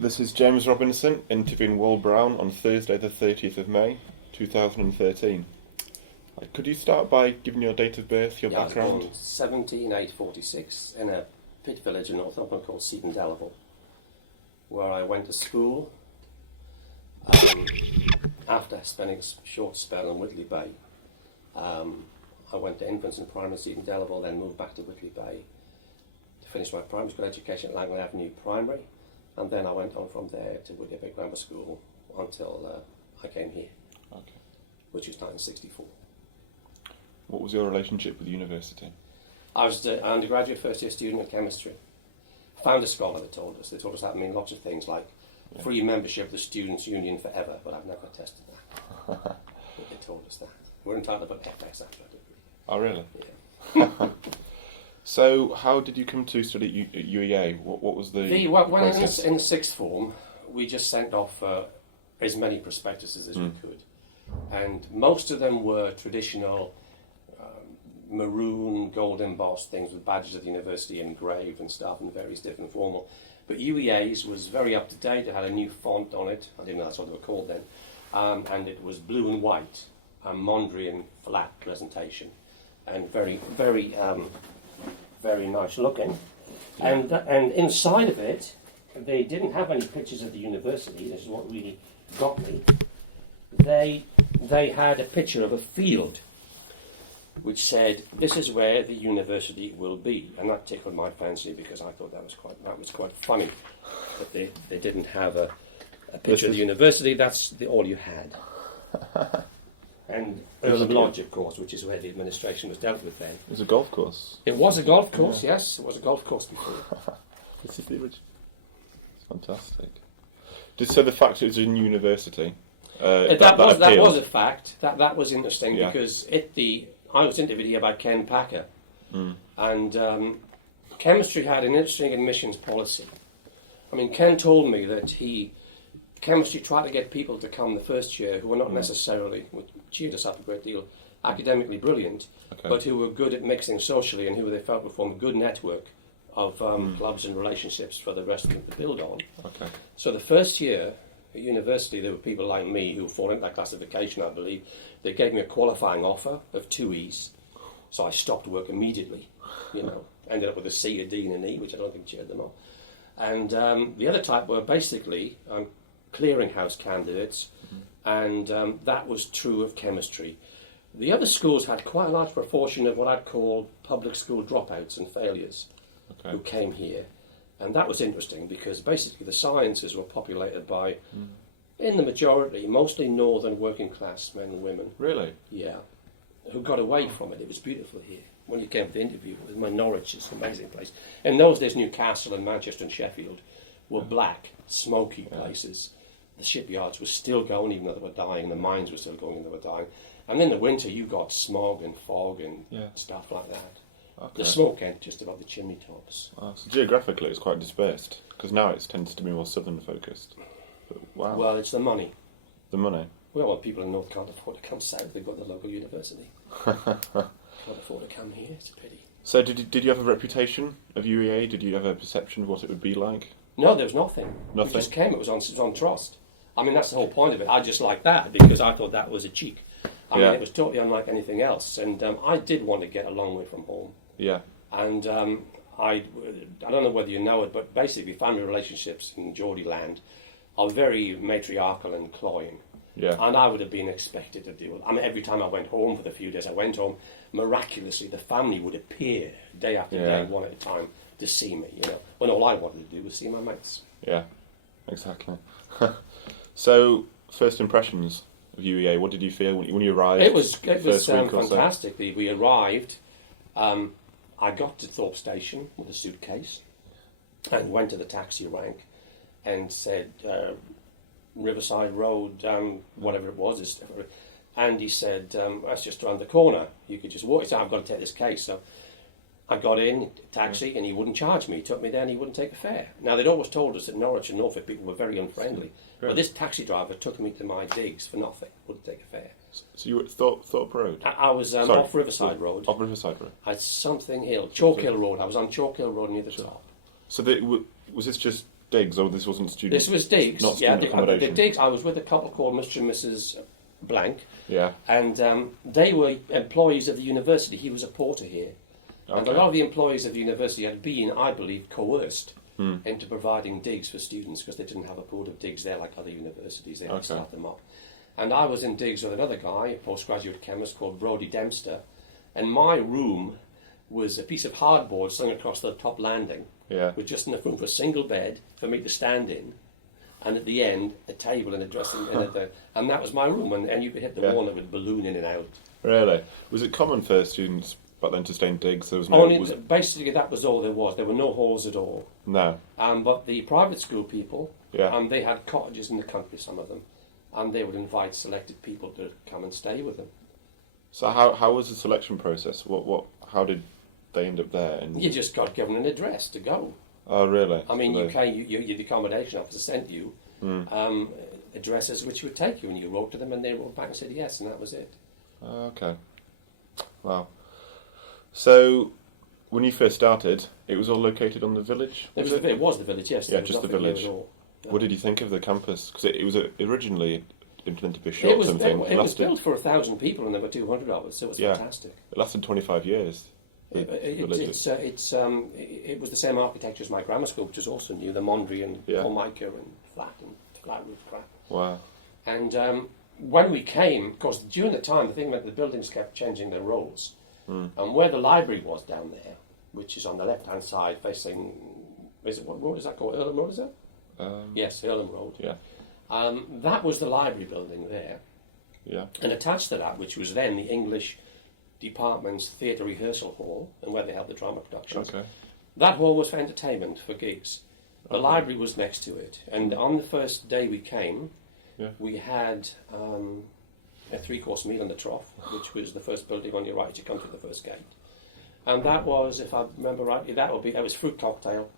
This is James Robinson interviewing Wol Brown on Thursday the 30th of May 2013. Could you start by giving your date of birth, your background? I was born 17/8/46 in a pit village in Northampton called Seaton Delaval, where I went to school after spending a short spell in Whitley Bay. I went to infants and primary Seaton Delaval, then moved back to Whitley Bay to finish my primary school education at Langley Avenue Primary, and then I went on from there to Whitley Bay Grammar School until I came here, which was 1964. What was your relationship with the university? I was an undergraduate first year student of chemistry. Founder scholar, they told us. They told us that mean lots of things like free membership of the Students' Union forever, but I've never attested that. But they told us that. We're entitled to FX after that degree. Oh, really? Yeah. So, how did you come to study at UEA? What was the when in sixth form, we just sent off as many prospectuses as we could. And most of them were traditional maroon, gold embossed things with badges of the university engraved and stuff and various different formal. But UEA's was very up to date. It had a new font on it. I didn't know that's what they were called then. And it was blue and white, a Mondrian flat presentation, and very, very, very nice looking. And inside of it, they didn't have any pictures of the university. This is what really got me. They had a picture of a field which said, "This is where the university will be," and that tickled my fancy because I thought that was quite funny. But they didn't have a picture of the university. That's all you had. And Urban Lodge, of course, which is where the administration was dealt with then. It was a golf course. It was a golf course, yes. It was a golf course before. This is the original. It's fantastic. So the fact it was in university. That was a fact. That was interesting because I was interviewed here by Ken Packer, and chemistry had an interesting admissions policy. I mean, Ken told me that chemistry tried to get people to come the first year who were not necessarily, which cheered us up a great deal, academically brilliant, but who were good at mixing socially and who they felt would form a good network of clubs and relationships for the rest of them to build on. So the first year at university, there were people like me who fall into that classification, I believe. They gave me a qualifying offer of 2 E's, so I stopped work immediately, ended up with a C, a D and an E, which I don't think cheered them up. And the other type were basically clearinghouse candidates, and that was true of chemistry. The other schools had quite a large proportion of what I'd call public school dropouts and failures who came here. And that was interesting because basically the sciences were populated by, in the majority, mostly northern working class men and women. Really? Yeah. Who got away from it. It was beautiful here. When you came to the interview, Norwich is an amazing place. In those days, Newcastle and Manchester and Sheffield were black, smoky places. The shipyards were still going even though they were dying. The mines were still going and they were dying. And in the winter, you got smog and fog and stuff like that. The smoke went just above the chimney tops. So geographically, it's quite dispersed because now it tends to be more southern focused. But, wow. Well, it's the money. The money. Well, people in North can't afford to come south. They've got the local university. Can't afford to come here. It's a pity. So, did you have a reputation of UEA? Did you have a perception of what it would be like? No, there was nothing. Nothing. We just came. It was on trust. I mean, that's the whole point of it. I just liked that because I thought that was a cheek. I mean, it was totally unlike anything else, and I did want to get a long way from home. Yeah. And I don't know whether you know it, but basically family relationships in Geordie land are very matriarchal and cloying. Yeah. And I would have been expected to deal with. I mean, every time I went home for the few days I went home, miraculously the family would appear day after day, one at a time, to see me. When all I wanted to do was see my mates. Yeah, exactly. So, first impressions of UEA. What did you feel when you arrived? It was fantastic. So? We arrived. I got to Thorpe Station with a suitcase and went to the taxi rank and said, Riverside Road, whatever it was. And he said, that's just around the corner. You could just walk. He said, I've got to take this case. So I got in, taxi, and he wouldn't charge me. He took me there and he wouldn't take a fare. Now, they'd always told us that Norwich and Norfolk people were very unfriendly. But this taxi driver took me to my digs for nothing. Wouldn't take a fare. So you were at Thorpe Road? I was off Riverside Road. Off Riverside Road? At something Hill. Chalk Hill Road. I was on Chalk Hill Road near the top. So was this just digs, or this wasn't students? This was digs. Not student accommodation. The digs. I was with a couple called Mr. and Mrs. Blank. Yeah. And they were employees of the university. He was a porter here. Okay. And a lot of the employees of the university had been, I believe, coerced into providing digs for students because they didn't have a board of digs there like other universities. They had to start them up. And I was in digs with another guy, a postgraduate chemist called Brodie Dempster, and my room was a piece of hardboard slung across the top landing with just enough room for a single bed for me to stand in, and at the end, a table and a dressing and that was my room, and you could hit the wall and it would balloon in and out. Really? Was it common for students back then to stay in digs? There was no... Basically, that was all there was. There were no halls at all. No. But the private school people, they had cottages in the country, some of them, and they would invite selected people to come and stay with them. So how was the selection process? How did they end up there? You just got given an address to go. Oh, really? I mean, the accommodation officer sent you addresses which would take you, and you wrote to them, and they wrote back and said yes, and that was it. Oh, okay. Wow. So, when you first started, it was all located on the village? It was the village, yes. Yeah, just the village. No. What did you think of the campus? Because it was originally intended to be a shop. It was built for 1,000 people, and there were 200 of us, so it was fantastic. It lasted 25 years. It was the same architecture as my grammar school, which was also new, the Mondrian, Formica and flat roof crap. Wow. And when we came, of course, during the time, the thing about the buildings kept changing their roles. And where the library was down there, which is on the left-hand side facing, what road is that called? Earlham Road, is it? Yes, Earlham Road. Yeah. That was the library building there. Yeah. And attached to that, which was then the English department's theatre rehearsal hall, and where they held the drama productions. Okay. That hall was for entertainment, for gigs. The library was next to it. And on the first day we came, we had a 3-course meal in the Trough, which was the first building on your right as you come through the first gate. And that was, if I remember rightly, that was fruit cocktail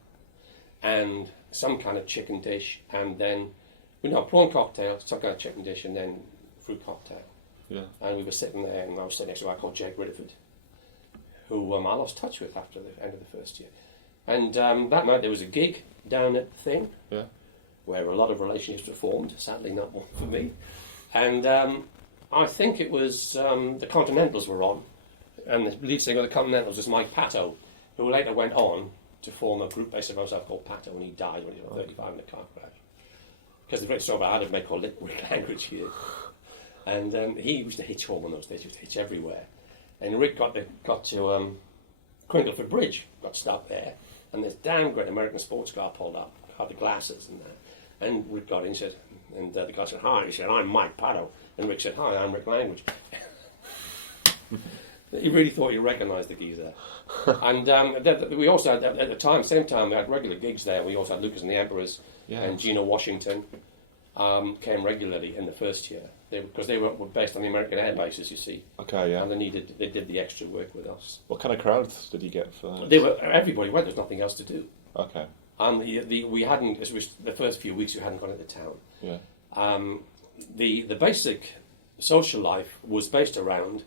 and some kind of chicken dish, and then, prawn cocktail, some kind of chicken dish, and then fruit cocktail. Yeah. And we were sitting there, and I was sitting next to a guy called Jake Ridderford, who I lost touch with after the end of the first year. And that night there was a gig down at the thing, where a lot of relationships were formed, sadly not one for me. And I think it was the Continentals were on, and the lead singer of the Continentals was Mike Patto, who later went on to form a group based on himself called Patto, and he died when he was 35 in a car crash. Because the great story about Adam made called liquid language here. And he used to hitch home on those days, he used to hitch everywhere. And Rick got to Cringleford Bridge, got stopped there, and this damn great American sports car pulled up, had the glasses and that. And Rick got in and said, and the guy said, hi, he said, I'm Mike Patto. And Rick said, hi, I'm Rick Language. He really thought he recognised the geezer. And we also had, at the same time, we had regular gigs there. We also had Lucas and the Emperors and Gino Washington came regularly in the first year. Because they were based on the American air bases, you see. Okay, yeah. And they did the extra work with us. What kind of crowds did you get for that? Everybody went, there was nothing else to do. Okay. And we hadn't, the first few weeks we hadn't gone into town. Yeah. The basic social life was based around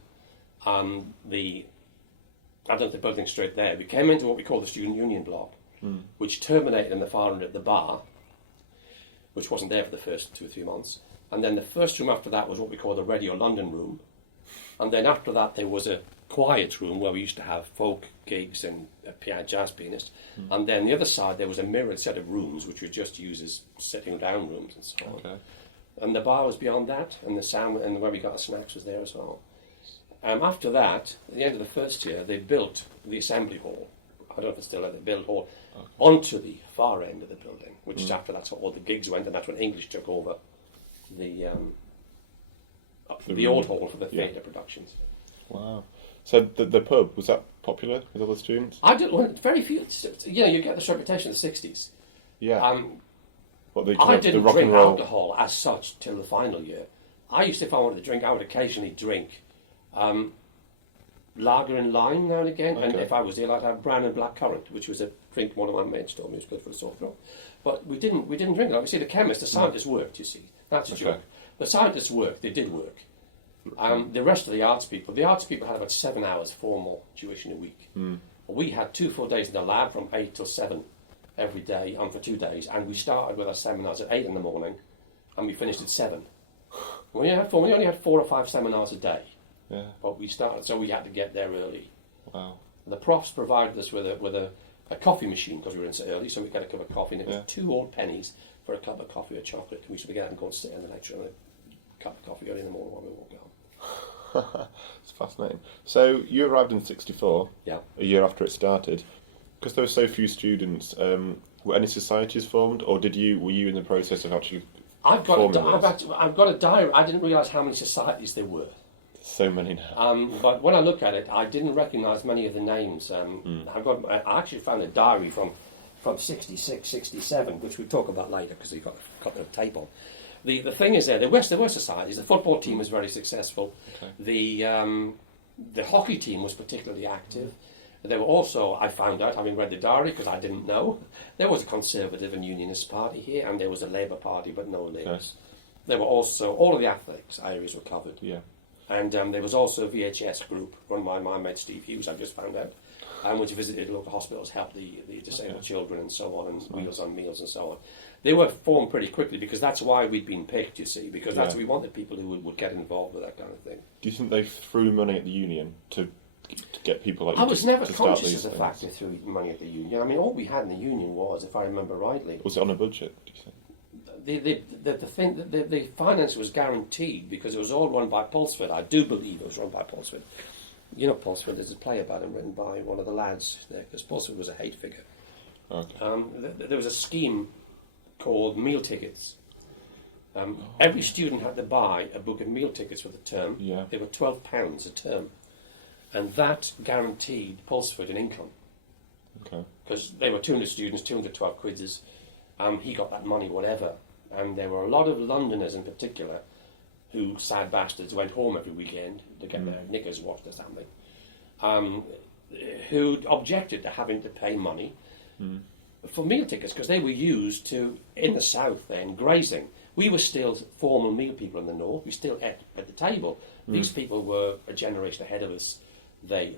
I don't know if they're both straight there. We came into what we call the Student Union block, which terminated in the far end at the bar, which wasn't there for the first 2 or 3 months. And then the first room after that was what we call the Radio London room. And then after that there was a quiet room where we used to have folk gigs and a jazz pianist. And then the other side there was a mirrored set of rooms which were just used as sitting down rooms and so on. Okay. And the bar was beyond that, and the sound and where we got the snacks was there as well. After that, at the end of the first year, they built the assembly hall. I don't know if it's still there. They built hall onto the far end of the building, which is after that's all the gigs went, and that's when English took over the old hall for the theatre productions. Wow. So the pub, was that popular with other students? Very few. You get this reputation in the 60s. Yeah. I didn't drink alcohol as such till the final year. If I wanted to drink, I would occasionally drink lager and lime now and again, and if I was ill, I'd have brown and black currant, which was a drink one of my mates told me was good for the sore throat. But we didn't drink it. You see, the scientists worked, you see. That's a joke. The scientists worked, they did work. The rest of the arts people had about 7 hours formal tuition a week. We had 2 full days in the lab from 8 till 7, every day for 2 days, and we started with our seminars at 8 in the morning, and we finished at 7. We only had 4 or 5 seminars a day. Yeah. But we started, so we had to get there early. Wow. The profs provided us with a coffee machine because we were in so early, so we got a cup of coffee, and it was 2 old pennies for a cup of coffee or chocolate. We used to get out and go and sit in the lecture and a cup of coffee early in the morning while we walked down. It's fascinating. So you arrived in '64, yeah, a year after it started. Because there were so few students, were any societies formed, or were you in the process of actually I've got a diary. I didn't realise how many societies there were. So many now. But when I look at it, I didn't recognise many of the names. I actually found a diary from 66, 67, which we'll talk about later because we've got the tape on. The thing is there were societies. The football team was very successful. Okay. The hockey team was particularly active. There were also, I found out, having read the diary, because I didn't know, there was a Conservative and Unionist party here, and there was a Labour party, but no Libs. Yes. There were also, all of the athletics areas were covered. Yeah. And there was also a VHS group run by my mate Steve Hughes, I just found out, which visited local hospitals, helped the disabled children and so on, and Wheels on Meals and so on. They were formed pretty quickly because that's why we'd been picked, you see, because that's we wanted people who would get involved with that kind of thing. Do you think they threw money at the union to get people like you? I was never conscious of the fact they threw money at the union. I mean, all we had in the union was, if I remember rightly... Was it on a budget, do you think? The finance was guaranteed because it was all run by Pulsford. I do believe it was run by Pulsford. You know, Pulsford, there's a play about him written by one of the lads there, because Pulsford was a hate figure. Okay. There was a scheme called meal tickets. Every student had to buy a book of meal tickets for the term. Yeah. They were £12 a term. And that guaranteed Pulsford an income. Okay. Because they were 200 students, 212 quizzes. He got that money, whatever. And there were a lot of Londoners in particular who, sad bastards, went home every weekend to get their knickers washed or something, who objected to having to pay money for meal tickets because they were used to, in the south then, grazing. We were still formal meal people in the north. We still ate at the table. These people were a generation ahead of us. They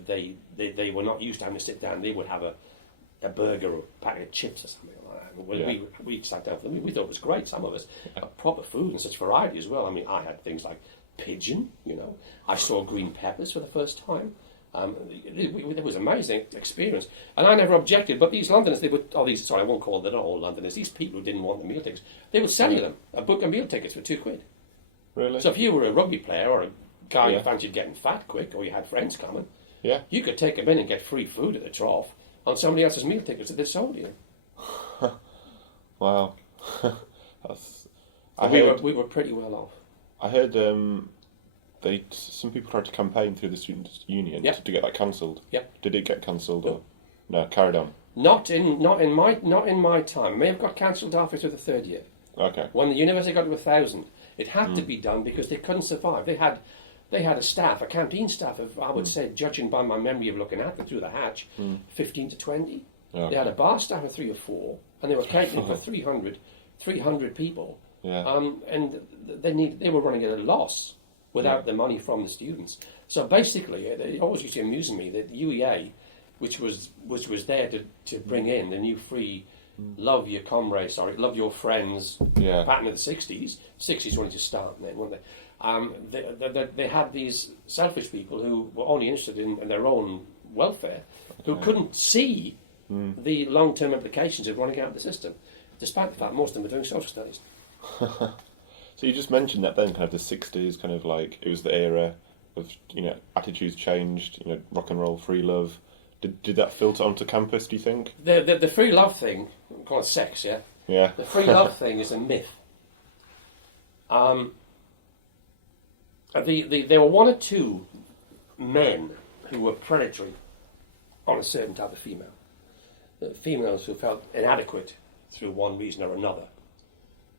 were not used to having to sit down. They would have a burger or a packet of chips or something like that. We sat down for them. We thought it was great, some of us. Proper food and such variety as well. I mean, I had things like pigeon, you know. I saw green peppers for the first time. It was an amazing experience. And I never objected, but these Londoners, I won't call them all Londoners, these people who didn't want the meal tickets, they would sell you them, a book of meal tickets for £2. Really? So if you were a rugby player or a guy who fancied getting fat quick, or you had friends coming, you could take them in and get free food at the trough on somebody else's meal tickets that they sold you. Wow. We were pretty well off. I heard some people tried to campaign through the students' union to get that cancelled. Yep. Did it get cancelled or no? Carried on. Not in my time. It may have got cancelled halfway through the third year. Okay. When the university got to 1,000, it had to be done because they couldn't survive. They had a staff, a canteen staff of, I would say, judging by my memory of looking at them through the hatch, 15 to 20. Okay. They had a bar staff of 3 or 4, and they were catering for 300 people. Yeah. And they were running at a loss without the money from the students. So basically, it always used to amuse me that UEA, which was there to bring in the new free love your comrades, love your friends pattern of the 60s. 60s wanted to start then, weren't they? They had these selfish people who were only interested in their own welfare, who couldn't see the long-term implications of running out of the system, despite the fact most of them were doing social studies. So you just mentioned that then, kind of the 60s, kind of like it was the era of, attitudes changed, rock and roll, free love. Did that filter onto campus, do you think? The free love thing, call it sex, yeah? Yeah. The free love thing is a myth. There were 1 or 2 men who were predatory on a certain type of female. Females who felt inadequate through one reason or another.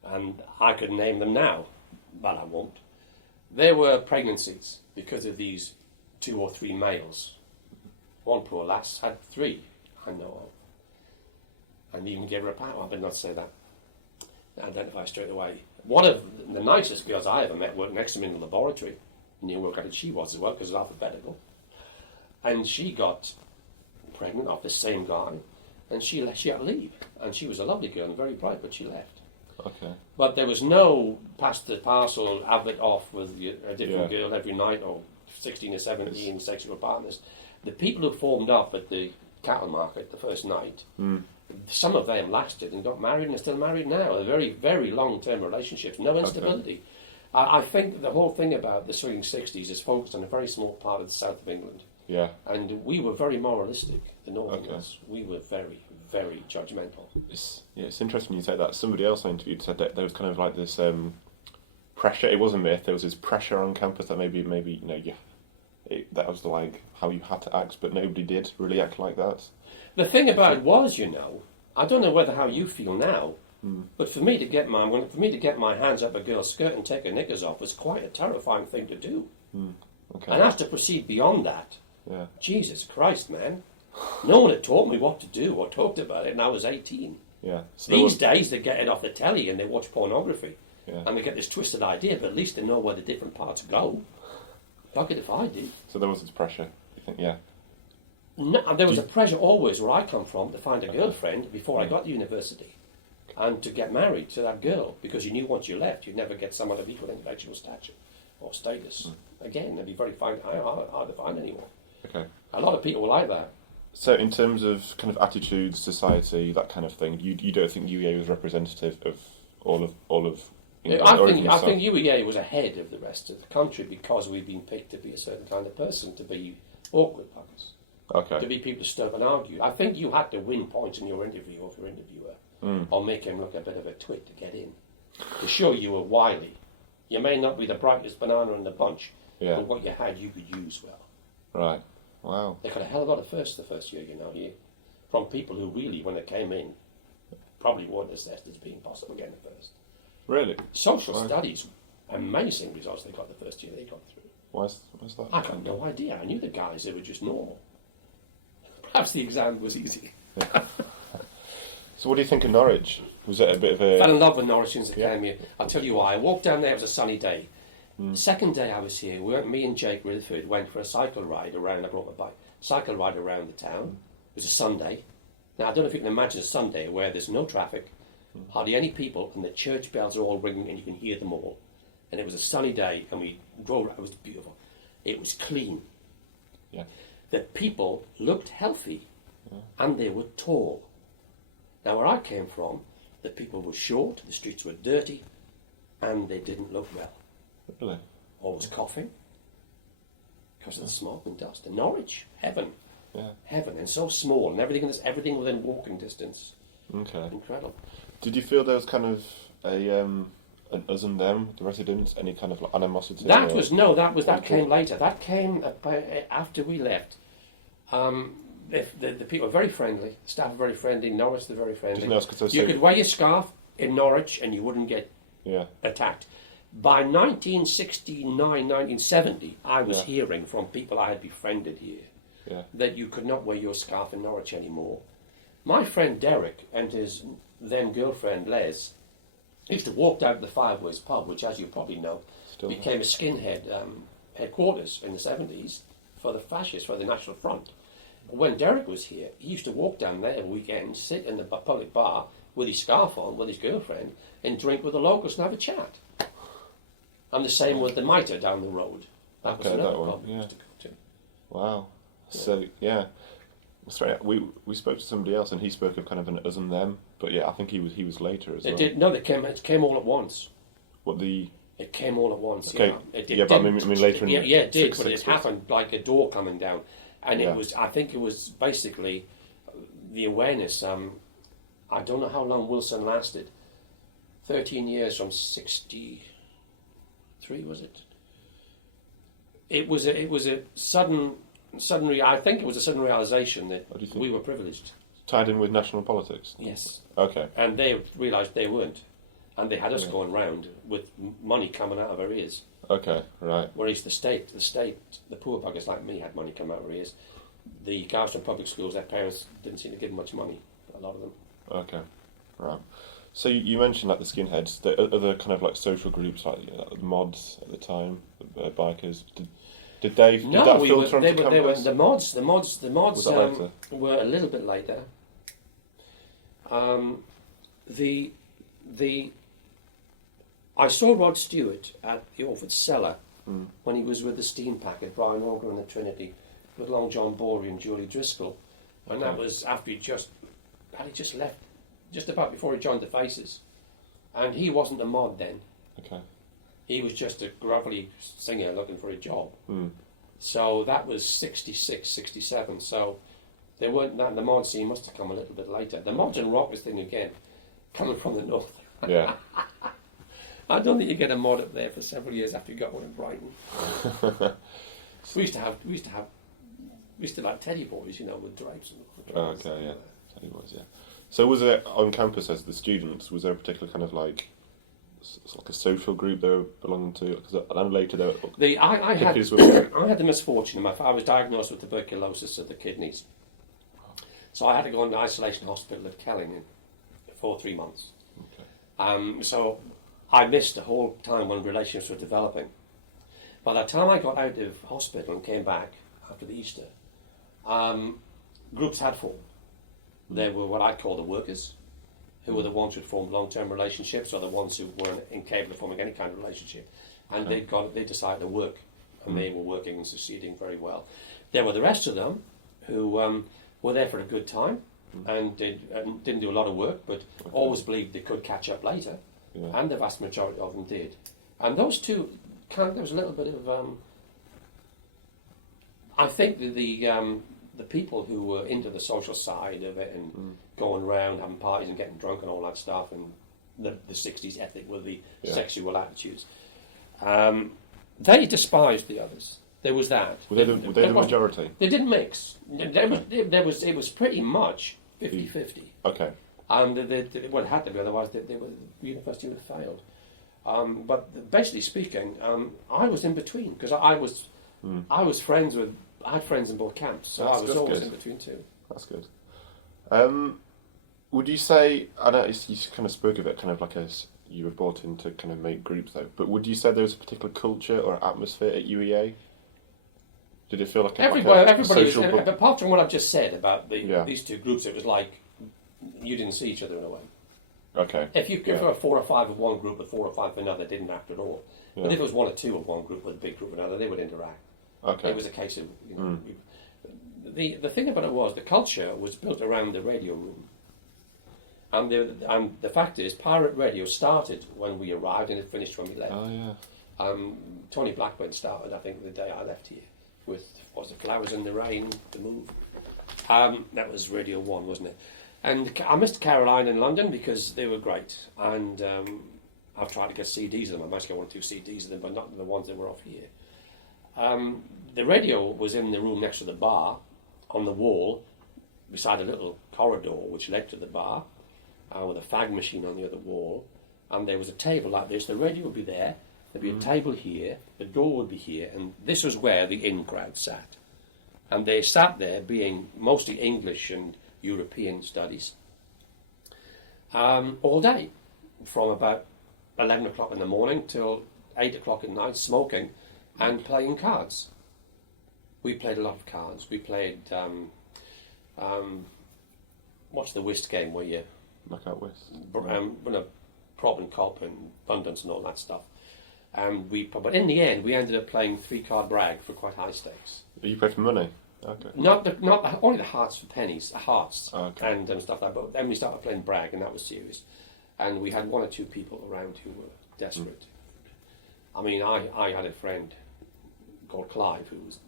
And I could name them now, but I won't. There were pregnancies because of these 2 or 3 males. One poor lass had 3, I know of. And even gave her a pat. I did not say that. I identify straight away. One of the nicest girls I ever met worked next to me in the laboratory. Knew what kind she was as well, because it was alphabetical. And she got pregnant off the same guy, and she had to leave. and she was a lovely girl and very bright, but she left. Okay. But there was no pass the parcel, have it off with a different girl every night, or 16 or 17 sexual partners. The people who formed up at the cattle market the first night, some of them lasted and got married and are still married now. They're very, very long-term relationships, no instability. Okay. I think the whole thing about the swinging 60s is focused on a very small part of the south of England. Yeah. And we were very moralistic, the Northerners. We were very, very judgmental. It's interesting you say that. Somebody else I interviewed said that there was kind of like this pressure. It was a myth. There was this pressure on campus that maybe that was like how you had to act, but nobody did really act like that. The thing about it was, I don't know how you feel now, but for me to get my hands up a girl's skirt and take her knickers off was quite a terrifying thing to do. Okay. And as to proceed beyond that, yeah. Jesus Christ, man. No one had taught me what to do or talked about it, and I was 18. Yeah. So These days, they get it off the telly and they watch pornography. Yeah. And they get this twisted idea, but at least they know where the different parts go. Fuck it if I did. So there was this pressure, you think, yeah? No, there was a pressure always where I come from to find a girlfriend before I got to university and to get married to that girl, because you knew once you left, you'd never get someone of equal intellectual stature or status. Again, it'd be very hard to find anyone. Okay. A lot of people were like that. So in terms of kind of attitudes, society, that kind of thing, you don't think UEA was representative of all of England? I think UEA was ahead of the rest of the country because we'd been picked to be a certain kind of person, to be awkward puckers. Okay. To be people to stop and argue. I think you had to win points in your interview or your interviewer, or make him look a bit of a twit to get in, to show you were wily. You may not be the brightest banana in the bunch, but what you had you could use well. Right. Wow. They got a hell of a lot of firsts the first year, here, from people who really, when they came in, probably weren't assessed as being possible getting the first. Really? Social studies, amazing results they got the first year they got through. Why's that? I got no idea. I knew the guys, they were just normal. Perhaps the exam was easy. So what do you think of Norwich? Was it a bit of a... Fell in love with Norwich since I came here. I'll tell you why. I walked down there, it was a sunny day. The second day I was here, me and Jake Rutherford went for a cycle ride around, I brought my bike, cycle ride around the town. It was a Sunday. Now, I don't know if you can imagine a Sunday where there's no traffic, hardly any people, and the church bells are all ringing and you can hear them all. And it was a sunny day, and we drove, it was beautiful. It was clean. Yeah. The people looked healthy, and they were tall. Now, where I came from, the people were short, the streets were dirty, and they didn't look well. Really? Always coughing because of the smoke and dust. And Norwich, heaven. Yeah. Heaven, and so small, and everything within walking distance. Okay. Incredible. Did you feel there was kind of an us and them, the residents, any kind of animosity? That came later. That came after we left. The people are very friendly. The staff are very friendly. Norwich, they're very friendly. You could wear your scarf in Norwich and you wouldn't get attacked. By 1969, 1970, I was hearing from people I had befriended here that you could not wear your scarf in Norwich anymore. My friend Derek and his then girlfriend Les used to walk down to the Five Ways pub, which, as you probably know, became a skinhead headquarters in the 70s for the fascists, for the National Front. When Derek was here, he used to walk down there every weekend, sit in the public bar with his scarf on, with his girlfriend, and drink with the locals and have a chat. And the same with the mitre down the road. That was another pub we used to go to. Wow. So, we spoke to somebody else, and he spoke of kind of an us and them, but I think he was later as well. It came all at once. It came all at once. Okay. But I mean later in it did, but it happened like a door coming down. And I think it was basically the awareness. I don't know how long Wilson lasted. 13 years from 63, was it? It was a sudden. I think it was a sudden realization that we were privileged. Tied in with national politics. Yes. Okay. And they realised they weren't, and they had us going round with money coming out of our ears. Okay. Right. Whereas the poor buggers like me had money come out of our ears. The Galveston public schools, their parents didn't seem to give them much money. A lot of them. Okay. Right. So you mentioned like the skinheads, the other kind of like social groups like the mods at the time, the bikers. Did that filter onto campus? The mods were a little bit later. I saw Rod Stewart at the Orford Cellar when he was with the Steam Packet, Brian Auger and the Trinity, with Long John Bory and Julie Driscoll, and that was after he just left, just about before he joined the Faces, and he wasn't a mod then. Okay. He was just a grovelly singer looking for a job. So that was 66, 67. So they weren't that. The mod scene must have come a little bit later. The modern rockers thing again, coming from the north. Yeah. I don't think you get a mod up there for several years after you got one in Brighton. We used to have teddy boys, with drapes and okay, yeah, teddy boys, yeah. So was it on campus as the students? Was there a particular kind of like a social group they were belonging to? Because I'm later there. I had the misfortune. I was diagnosed with tuberculosis of the kidneys, so I had to go into isolation hospital at Kelling for 3 months. Okay. So I missed the whole time when relationships were developing. By the time I got out of hospital and came back after the Easter, groups had formed. There were what I call the workers, who were the ones who had formed long-term relationships, or the ones who weren't incapable of forming any kind of relationship, and they decided to work, and they were working and succeeding very well. There were the rest of them who were there for a good time and didn't do a lot of work, but always believed they could catch up later, and the vast majority of them did. And those two, there was a little bit of, I think the people who were into the social side of it and going around having parties and getting drunk and all that stuff, and the 60s ethic with the sexual attitudes, they despised the others. There was that. Were they the majority? They didn't mix. It was pretty much 50-50. Okay. And it had to be, otherwise the university would have failed. But basically speaking, I was in between, because I was friends with. I had friends in both camps, so I was always in between too. That's good. Would you say, I know you kind of spoke of it, kind of like as you were brought in to kind of make groups though, but would you say there was a particular culture or atmosphere at UEA? Did it feel like everybody social was, apart from what I've just said about these two groups, it was like you didn't see each other in a way. Okay. If there were 4 or 5 of one group with 4 or 5 of another, they didn't act at all. Yeah. But if it was 1 or 2 of one group with a big group of another, they would interact. Okay. It was a case of, the thing about it was the culture was built around the radio room. And the fact is, pirate radio started when we arrived and it finished when we left. Oh, yeah. Tony Blackburn started, I think, the day I left here with, was it Flowers in the Rain, The Move? That was Radio 1, wasn't it? And I missed Caroline in London because they were great. And I've tried to get CDs of them. I managed to get 1 or 2 CDs of them, but not the ones that were off here. The radio was in the room next to the bar, on the wall, beside a little corridor which led to the bar, with a fag machine on the other wall, and there was a table like this. The radio would be there, there'd be a table here, the door would be here, and this was where the in crowd sat. And they sat there, being mostly English and European studies, all day, from about 11 o'clock in the morning till 8 o'clock at night, smoking and playing cards. We played a lot of cards. We played, what's the whist game where you... Knockout whist. Prop and cop and abundance and all that stuff. But in the end, we ended up playing 3-card brag for quite high stakes. You played for money? Okay. Only the hearts for pennies, hearts, okay. and stuff like that. But then we started playing brag, and that was serious. And we had 1 or 2 people around who were desperate. I mean, I had a friend called Clive who was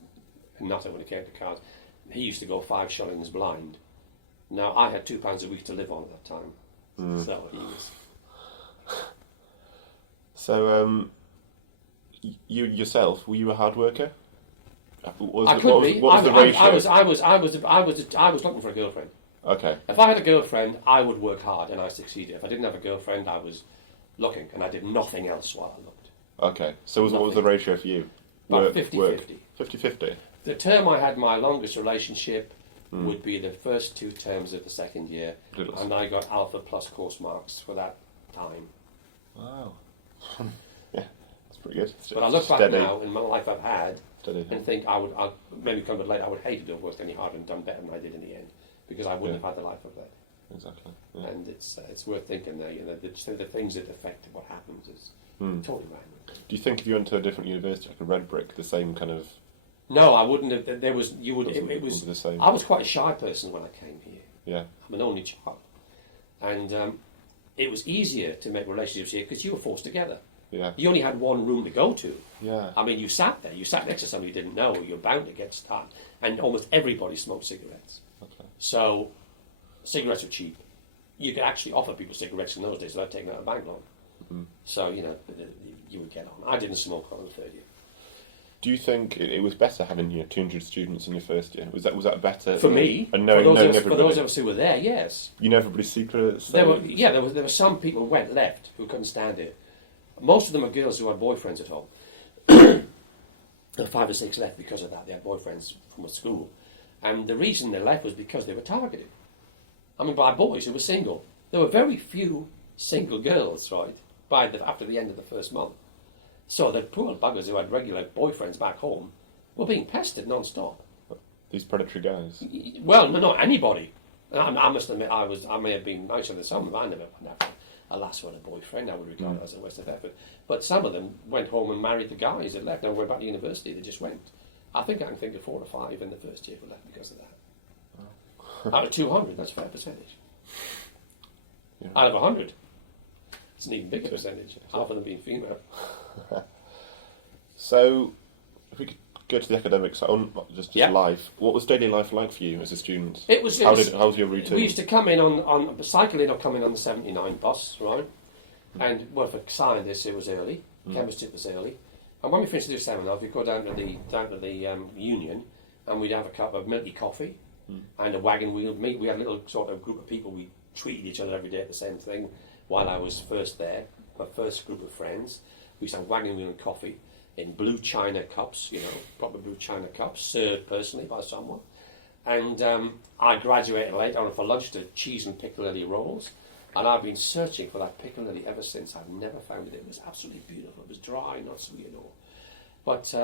nothing when it came to cards. He used to go 5 shillings blind. Now, I had £2 a week to live on at that time. So he was... So, you yourself, were you a hard worker? I could be. I was looking for a girlfriend. Okay. If I had a girlfriend, I would work hard, and I succeeded. If I didn't have a girlfriend, I was looking, and I did nothing else while I looked. Okay. So what was the ratio for you? About 50-50. 50-50? The term I had my longest relationship would be the first 2 terms of the second year, and I got Alpha plus course marks for that time. Wow. Yeah, that's pretty good. But I look back now in my life I've had and think I'd maybe come a bit later, I would hate to have worked any harder and done better than I did in the end, because I wouldn't have had the life I've led. Exactly. Yeah. And it's worth thinking there. The things that affect what happens is totally random. Do you think if you went to a different university, like a Red Brick, the same kind of? No, I wouldn't have. There was you would. It was the same. I was quite a shy person when I came here. Yeah. I'm an only child, and it was easier to make relationships here because you were forced together. Yeah. You only had one room to go to. Yeah. I mean, you sat there. You sat next to somebody you didn't know. You're bound to get started. And almost everybody smoked cigarettes. Okay. So, cigarettes were cheap. You could actually offer people cigarettes in those days without taking out a bank loan. Mm-hmm. So, you would get on. I didn't smoke on the third year. Do you think it was better having 200 students in your first year? Was that better for me? And knowing everybody. For those of us who were there, yes. You know everybody's secrets. There were some people who went left who couldn't stand it. Most of them are girls who had boyfriends at home. There were 5 or 6 left because of that. They had boyfriends from a school, and the reason they left was because they were targeted. I mean, by boys who were single. There were very few single girls, right? After the end of the first month. So the poor buggers who had regular boyfriends back home were being pestered non-stop. These predatory guys? Well, not anybody. I must admit, I may have been nicer than some of them. I never went after a lass who had a boyfriend. I would regard it as a waste of effort. But some of them went home and married the guys that left. Now, went back to university, they just went. I think I can think of 4 or 5 in the first year who left because of that. Out of 200, that's a fair percentage. Yeah. Out of 100, it's an even bigger percentage. Half of them being female. So, if we could go to the academics, just life. What was daily life like for you as a student? How was your routine? We used to come in on cycle in or come in on the 79 bus, right? And for scientists it was early, chemistry it was early. And when we finished the seminar, we'd go down to the Union, and we'd have a cup of milky coffee and a wagon wheel meat. We had a little sort of group of people. We treated each other every day at the same thing. While I was first there, my first group of friends, we used to have wagon wheel and coffee in blue china cups, proper blue china cups, served personally by someone. And I graduated late on for lunch to cheese and piccalilli rolls. And I've been searching for that piccalilli ever since. I've never found it. It was absolutely beautiful. It was dry, not sweet at all. But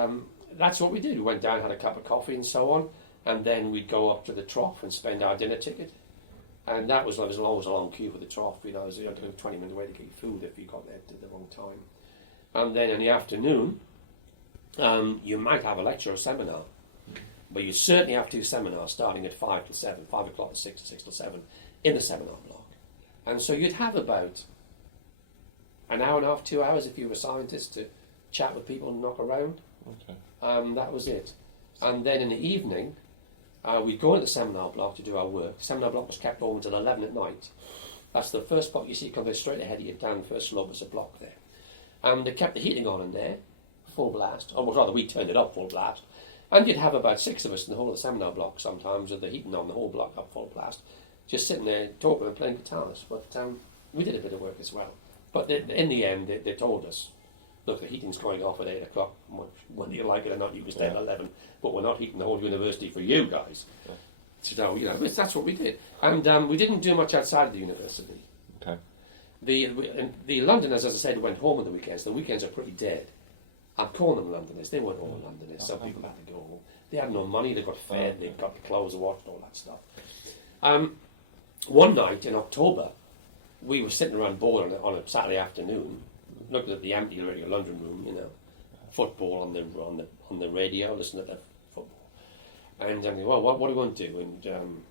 that's what we did. We went down, had a cup of coffee and so on. And then we'd go up to the trough and spend our dinner ticket. And that was always a long queue for the trough. You had to go 20 minutes away to get food if you got there at the wrong time. And then in the afternoon, you might have a lecture or seminar. But you certainly have 2 seminars starting at 5 till 7, 5 o'clock to 6, 6 till 7 in the seminar block. And so you'd have about an hour and a half, 2 hours if you were a scientist to chat with people and knock around. Okay. That was it. And then in the evening, we'd go into the seminar block to do our work. The seminar block was kept open until 11 at night. That's the first block you see coming straight ahead of you down the first slope. There's a block there. They kept the heating on in there, full blast. Or rather, we turned it up full blast. And you'd have about 6 of us in the whole of the seminar block sometimes with the heating on, the whole block up full blast. Just sitting there talking and playing guitars. But we did a bit of work as well. But in the end, they told us, look, the heating's going off at 8 o'clock. Whether you like it or not, you can stay at 11. But we're not heating the whole university for you guys. Yeah. So, that's what we did. And we didn't do much outside of the university. Okay. The Londoners, as I said, went home on the weekends. The weekends are pretty dead. I'm calling them Londoners. They weren't all Londoners. Some people had to go home. They had no money. They got fed. They got clothes washed, all that stuff. One night in October, we were sitting around board on a Saturday afternoon, looking at the empty Radio London room, football on the radio, listening to the football. And what do we want to do? And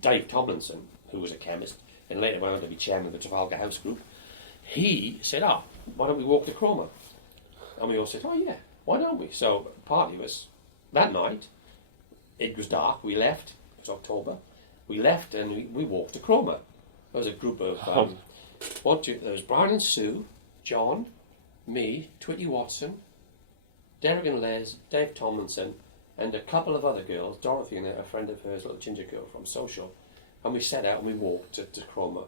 Dave Tomlinson, who was a chemist, and later went on to be chairman of the Trafalgar House Group, he said, why don't we walk to Cromer? And we all said, yeah, why don't we? So partly was that night, it was dark, we left, it was October, we left and we walked to Cromer. There was a group of, there was Brian and Sue, John, me, Twitty Watson, Derek and Les, Dave Tomlinson, and a couple of other girls, Dorothy and a friend of hers, a little ginger girl from Social. And we set out and we walked to Cromer.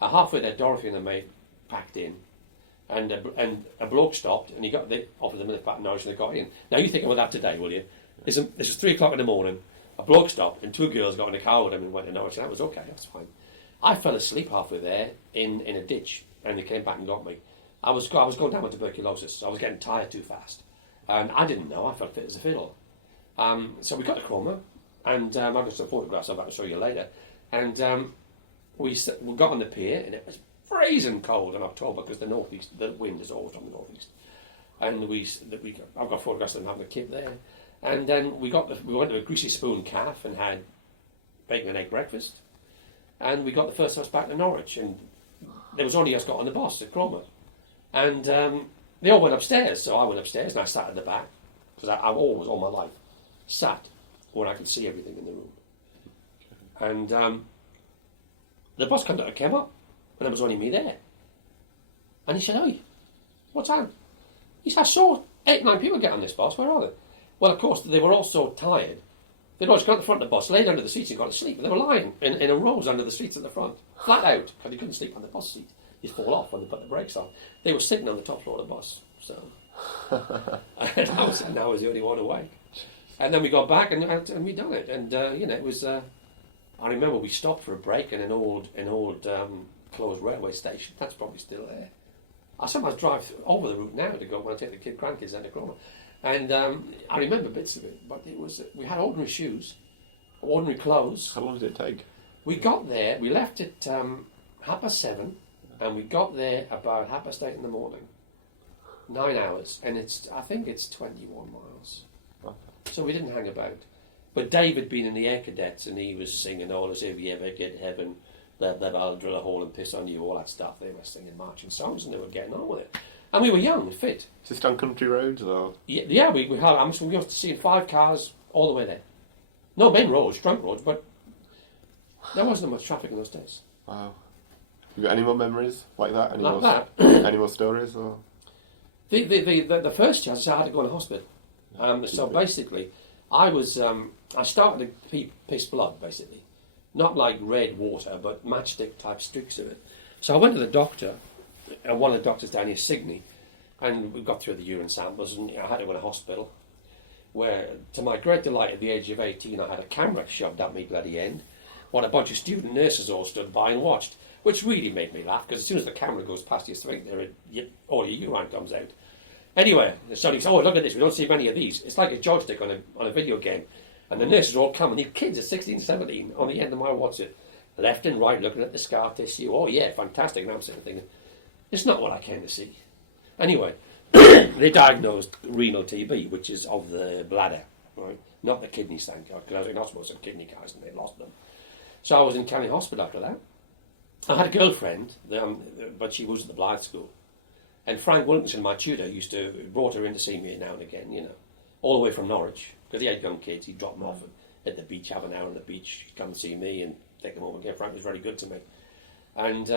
Halfway there, Dorothy and her mate packed in. And a bloke stopped and they offered them a pat Norwich and they got in. Now you think about that today, will you? This was 3 o'clock in the morning. A bloke stopped and 2 girls got in a car with him and went to Norwich, and that was okay, that's fine. I fell asleep halfway there in a ditch, and they came back and got me. I was going down with tuberculosis, so I was getting tired too fast. And I didn't know, I felt fit as a fiddle. So we got to Cromer, and I've got some photographs I'll show you later. And we got on the pier, and it was freezing cold in October because the wind is always from the northeast. And I've got photographs of them having a kip there. And then we went to a Greasy Spoon Calf and had bacon and egg breakfast. And we got the first bus back to Norwich, and there was only us got on the bus at Cromer. And they all went upstairs, so I went upstairs and I sat at the back, because I've always, all my life, sat where I could see everything in the room. And the bus conductor came up, and there was only me there. And he said, "Oi, what's on?" He said, "I saw 8, 9 people get on this bus, where are they?" Well, of course, they were all so tired. They'd always got to the front of the bus, laid under the seats and got to sleep. And they were lying in a rows under the seats at the front, flat out, because you couldn't sleep on the bus seat. You'd fall off when they put the brakes on. They were sitting on the top floor of the bus. So and I was the only one awake. And then we got back and we done it. And, it was... I remember we stopped for a break in an old closed railway station. That's probably still there. I sometimes drive over the route now to go when I take the grandkids down to Cromer. And I remember bits of it, but it was we had ordinary shoes, ordinary clothes. How long did it take? We got there, we left at 7:30, and we got there about 8:30 in the morning. 9 hours, and I think it's 21 miles. So we didn't hang about. But Dave had been in the Air Cadets, and he was singing all as if you ever get to heaven, that I'll drill a hole and piss on you, all that stuff. They were singing marching songs, and they were getting on with it. And we were young and fit. Is this on country roads or? Yeah, we used to see 5 cars all the way there. No main roads, trunk roads, but there wasn't much traffic in those days. Wow. You got any more memories like that? Any more stories? Or? The first chance I had to go in a hospital. So basically, I started to piss blood, basically. Not like red water, but matchstick type streaks of it. So I went to the doctor, and one of the doctors down here, Signey, and we got through the urine samples, and I had to go in a hospital, where, to my great delight, at the age of 18, I had a camera shoved up me bloody end, while a bunch of student nurses all stood by and watched, which really made me laugh, because as soon as the camera goes past your sphincter, all your urine comes out. Anyway, somebody said, "Oh, look at this, we don't see many of these." It's like a joystick on a video game. And the nurses all come, and these kids at 16, 17, on the end of my watch it, left and right, looking at the scar tissue. "Oh, yeah, fantastic." And I'm sitting thinking, it's not what I came to see. Anyway, they diagnosed renal TB, which is of the bladder, right? Not the kidneys, thank God, because I was not supposed to have kidney guys, and they lost them. So I was in County Hospital after that. I had a girlfriend, but she was at the Blythe School. And Frank Wilkinson, my tutor, brought her in to see me now and again, all the way from Norwich, because he had young kids. He'd drop them off at the beach, have an hour on the beach, come and see me and take them home again. Frank was very good to me. And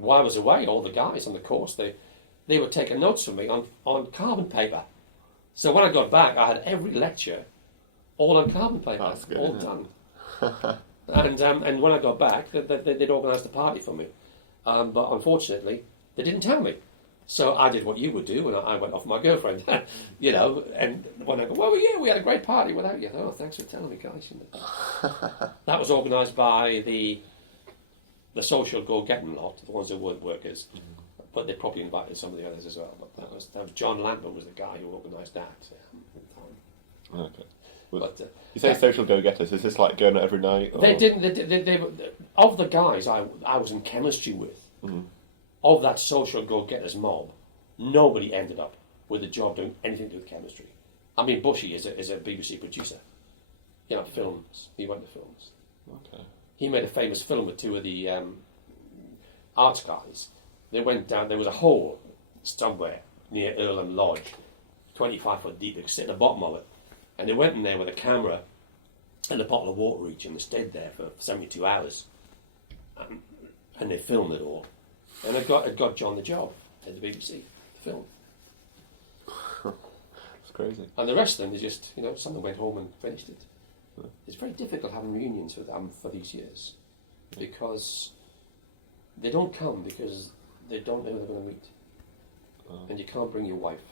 while I was away, all the guys on the course, they were taking notes for me on carbon paper. So when I got back, I had every lecture all on carbon paper, That's good, all done. And when I got back, they'd organised a party for me. But unfortunately, they didn't tell me. So I did what you would do, and I went off with my girlfriend, and when I go, "Well, yeah, we had a great party without you." "Oh, thanks for telling me, guys." That was organised by the social go-getting lot, the ones who weren't workers, but they probably invited some of the others as well. But that was John Lampman was the guy who organised that. Okay. Well, But you say social go-getters. Is this like going out every night? Or? They didn't. They of the guys I was in chemistry with. Mm-hmm. Of that social go-getters mob, nobody ended up with a job doing anything to do with chemistry. I mean, Bushy is a BBC producer. Films. He went to films. Okay. He made a famous film with 2 of the arts guys. They went down. There was a hole somewhere near Earlham Lodge, 25 foot deep. They could sit at the bottom of it, and they went in there with a camera and a bottle of water each, and they stayed there for 72 hours, and they filmed it all. And it got John the job at the BBC, the film. It's crazy. And the rest of them, they just, some of them went home and finished it. Yeah. It's very difficult having reunions with them for these years, because they don't come because they don't know who they're going to meet. And you can't bring your wife.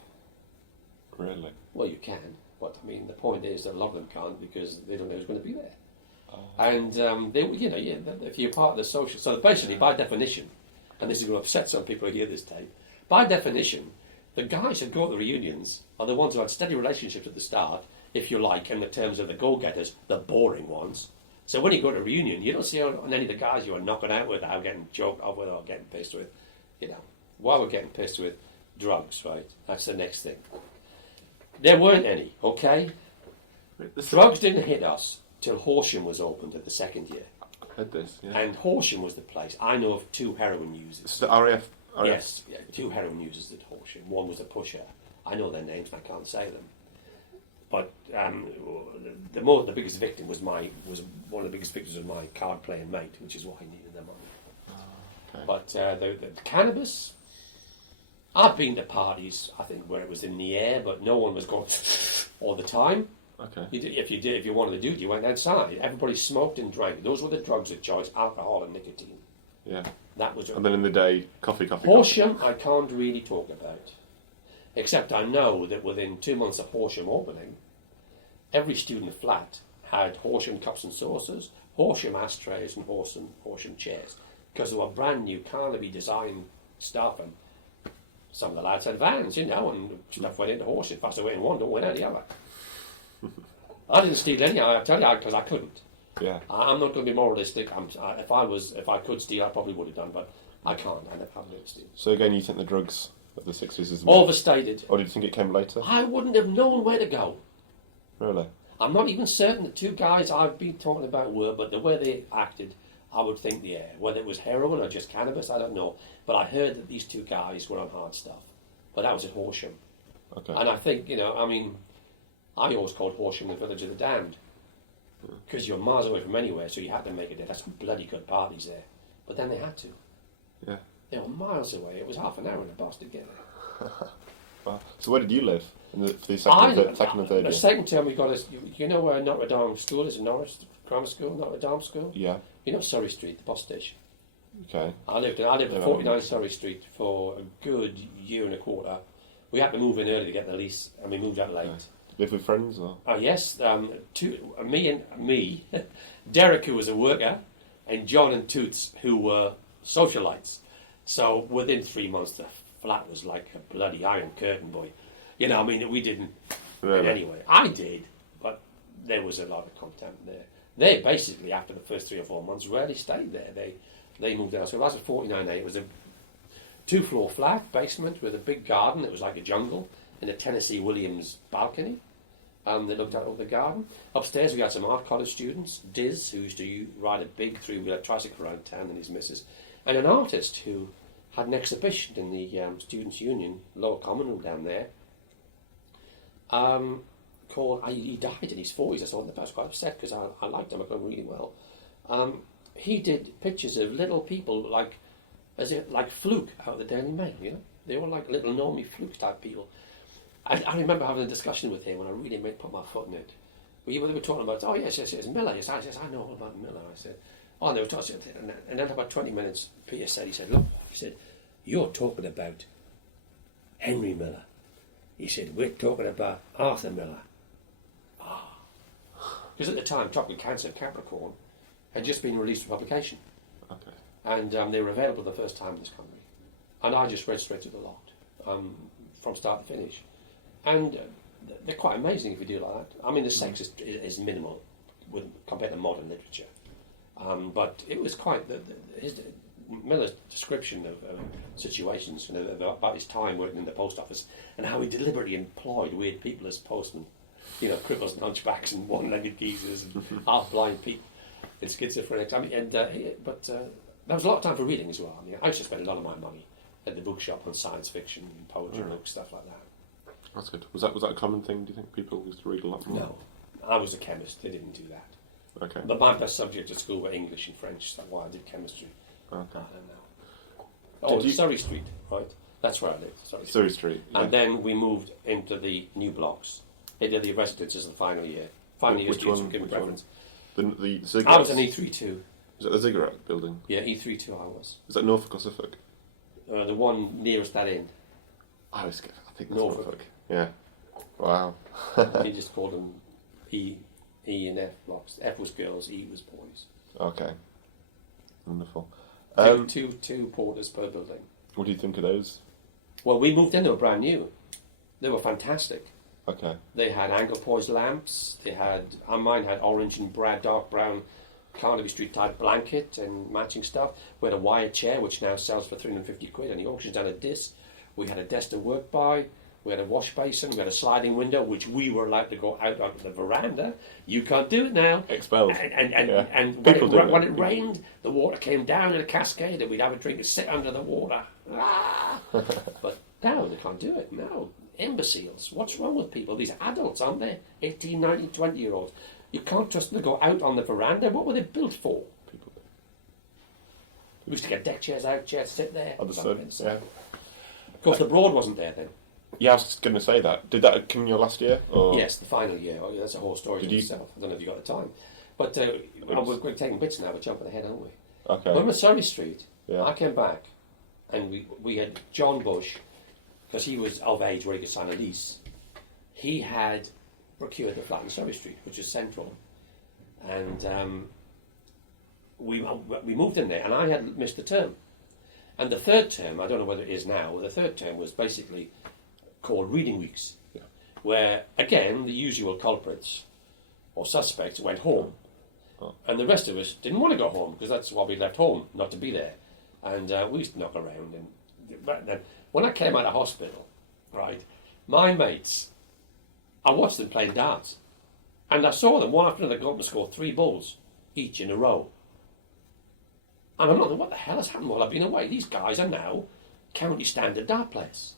Really? Well, you can, but I mean, the point is that a lot of them can't because they don't know who's going to be there. And if you're part of the social, so basically, by definition, and this is going to upset some people who hear this tape, by definition, the guys who go to the reunions are the ones who had steady relationships at the start, if you like, in the terms of the go-getters, the boring ones. So when you go to a reunion, you don't see on any of the guys you were knocking out with, or getting joked off with, or getting pissed with. While we're getting pissed with, drugs, right? That's the next thing. There weren't any, okay? Drugs didn't hit us till Horsham was opened at the second year. I've heard this, yeah. And Horsham was the place. I know of 2 heroin users. It's the RAF? Yes, 2 heroin users at Horsham. One was a pusher. I know their names and I can't say them. But the biggest victim was one of the biggest victims was my card playing mate, which is why he needed the money. Okay. But the cannabis, I've been to parties, I think, where it was in the air, but no one was going all the time. Okay. If you wanted to do it, you went outside. Everybody smoked and drank. Those were the drugs of choice: alcohol and nicotine. Yeah. That was. And then in the day, coffee. Horsham, I can't really talk about, except I know that within 2 months of Horsham opening, every student flat had Horsham cups and saucers, Horsham ashtrays, and Horsham chairs, because they were brand new Carnaby design stuff, and some of the lads had vans, and stuff went into Horsham. If I was away in one, don't went out the other. I didn't steal any, I tell you, because I couldn't. Yeah. I'm not going to be moralistic. If I could steal, I probably would have done, but I can't. I never have been able to steal. So again, you think the drugs of the 60s is overstated? Or did you think it came later? I wouldn't have known where to go. Really? I'm not even certain the 2 guys I've been talking about were, but the way they acted, I would think whether it was heroin or just cannabis, I don't know. But I heard that these 2 guys were on hard stuff. But that was at Horsham. Okay. And I think, I always called Horsham the village of the damned. Because you're miles away from anywhere, so you had to make it there. That's some bloody good parties there. But then they had to. Yeah. They were miles away. It was half an hour in a bus to get there. Wow. So where did you live for the second and third year? The second term we got you know where Notre Dame School is in Norwich, Grammar School, Notre Dame School? Yeah. You know Surrey Street, the bus station? Okay. I lived at 49 Surrey Street for a good year and a quarter. We had to move in early to get the lease, and we moved out late. Okay. Live with friends? Or? Yes, me, Derek, who was a worker, and John and Toots, who were socialites. So within 3 months, the flat was like a bloody iron curtain, boy. We didn't. Really? Anyway, I did, but there was a lot of contempt there. They basically, after the first 3 or 4 months, rarely stayed there. They moved out. So it was at 49A. It was a 2-floor flat, basement, with a big garden. It was like a jungle, and a Tennessee Williams balcony. They looked out over the garden. Upstairs, we had some art college students, Diz, who used to ride a big 3-wheeler tricycle around town, and his missus, and an artist who had an exhibition in the Students' Union, lower common room down there, called, he died in his 40s, I saw him, I was quite upset because I liked him, I got him really well. He did pictures of little people like Fluke out of the Daily Mail, They were like little normie Fluke type people. I remember having a discussion with him when I really put my foot in it. They were talking about, yes, Miller. Yes, I know all about Miller. I said, and they were talking, and then about 20 minutes, Peter said, look, you're talking about Henry Miller. He said, we're talking about Arthur Miller. Because at the time, Tropical Cancer of Capricorn had just been released for publication. Okay. And they were available the first time in this country. And I just read straight to the lot, from start to finish. And they're quite amazing if you do like that. The sex is minimal compared to modern literature. But it was quite... Miller's description of situations, about his time working in the post office and how he deliberately employed weird people as postmen. Cripples and hunchbacks and one-legged geezers and half-blind people and schizophrenics. But there was a lot of time for reading as well. I used to spend a lot of my money at the bookshop on science fiction and poetry books, stuff like that. That's good. Was that a common thing? Do you think people used to read a lot more? No, I was a chemist. They didn't do that. Okay. But my best subjects at school were English and French. That's why I did chemistry. Okay. I don't know. Surrey Street, right? That's where I lived. Surrey Street. Yeah. And then we moved into the new blocks. They did the residences the final year. Final year students were given preference. The Ziggurat? I was an E32. Is that the Ziggurat building? Yeah, E32 I was. Is that Norfolk or Suffolk? The one nearest that end. I think that's Norfolk. Yeah. Wow. They just called them E and F blocks. F was girls, E was boys. Okay. Wonderful. Two porters per building. What do you think of those? Well, we moved in, they were brand new. They were fantastic. Okay. They had Anglepoise lamps. Mine had orange and dark brown Carnaby Street type blanket and matching stuff. We had a wire chair, which now sells for 350 quid, and the auction's down at this. We had a desk to work by. We had a wash basin. We had a sliding window, which we were allowed to go out onto the veranda. You can't do it now. Expelled. And when it rained, the water came down in a cascade, and we'd have a drink and sit under the water. But now they can't do it. No. Imbeciles. What's wrong with people? These adults, aren't they? 18, 19, 20-year-olds. You can't trust them to go out on the veranda. What were they built for? People. We used to get deck chairs out, chairs sit there. Understood, yeah. Of course, the Broad wasn't there then. Yeah, I was going to say that. Did that come in your last year? Or? Yes, the final year. Oh, yeah, that's a whole story to itself. I don't know if you got the time. But we're taking bits now. We're jumping ahead, aren't we? Okay. When we were Surrey Street, yeah. I came back, and we had John Bush, because he was of age where he could sign a lease. He had procured the flat in Surrey Street, which is central. And we moved in there, and I had missed the term. And the third term, I don't know whether it is now, the third term was basically called reading weeks, yeah. where, again, the usual culprits or suspects went home. Oh. And the rest of us didn't want to go home, because that's why we left home, not to be there. And we used to knock around. And then, when I came out of hospital, right, my mates, I watched them playing darts. And I saw them one after another go up and score 3 balls each in a row. And I'm not thinking, what the hell has happened while I've been away? These guys are now county standard dart players.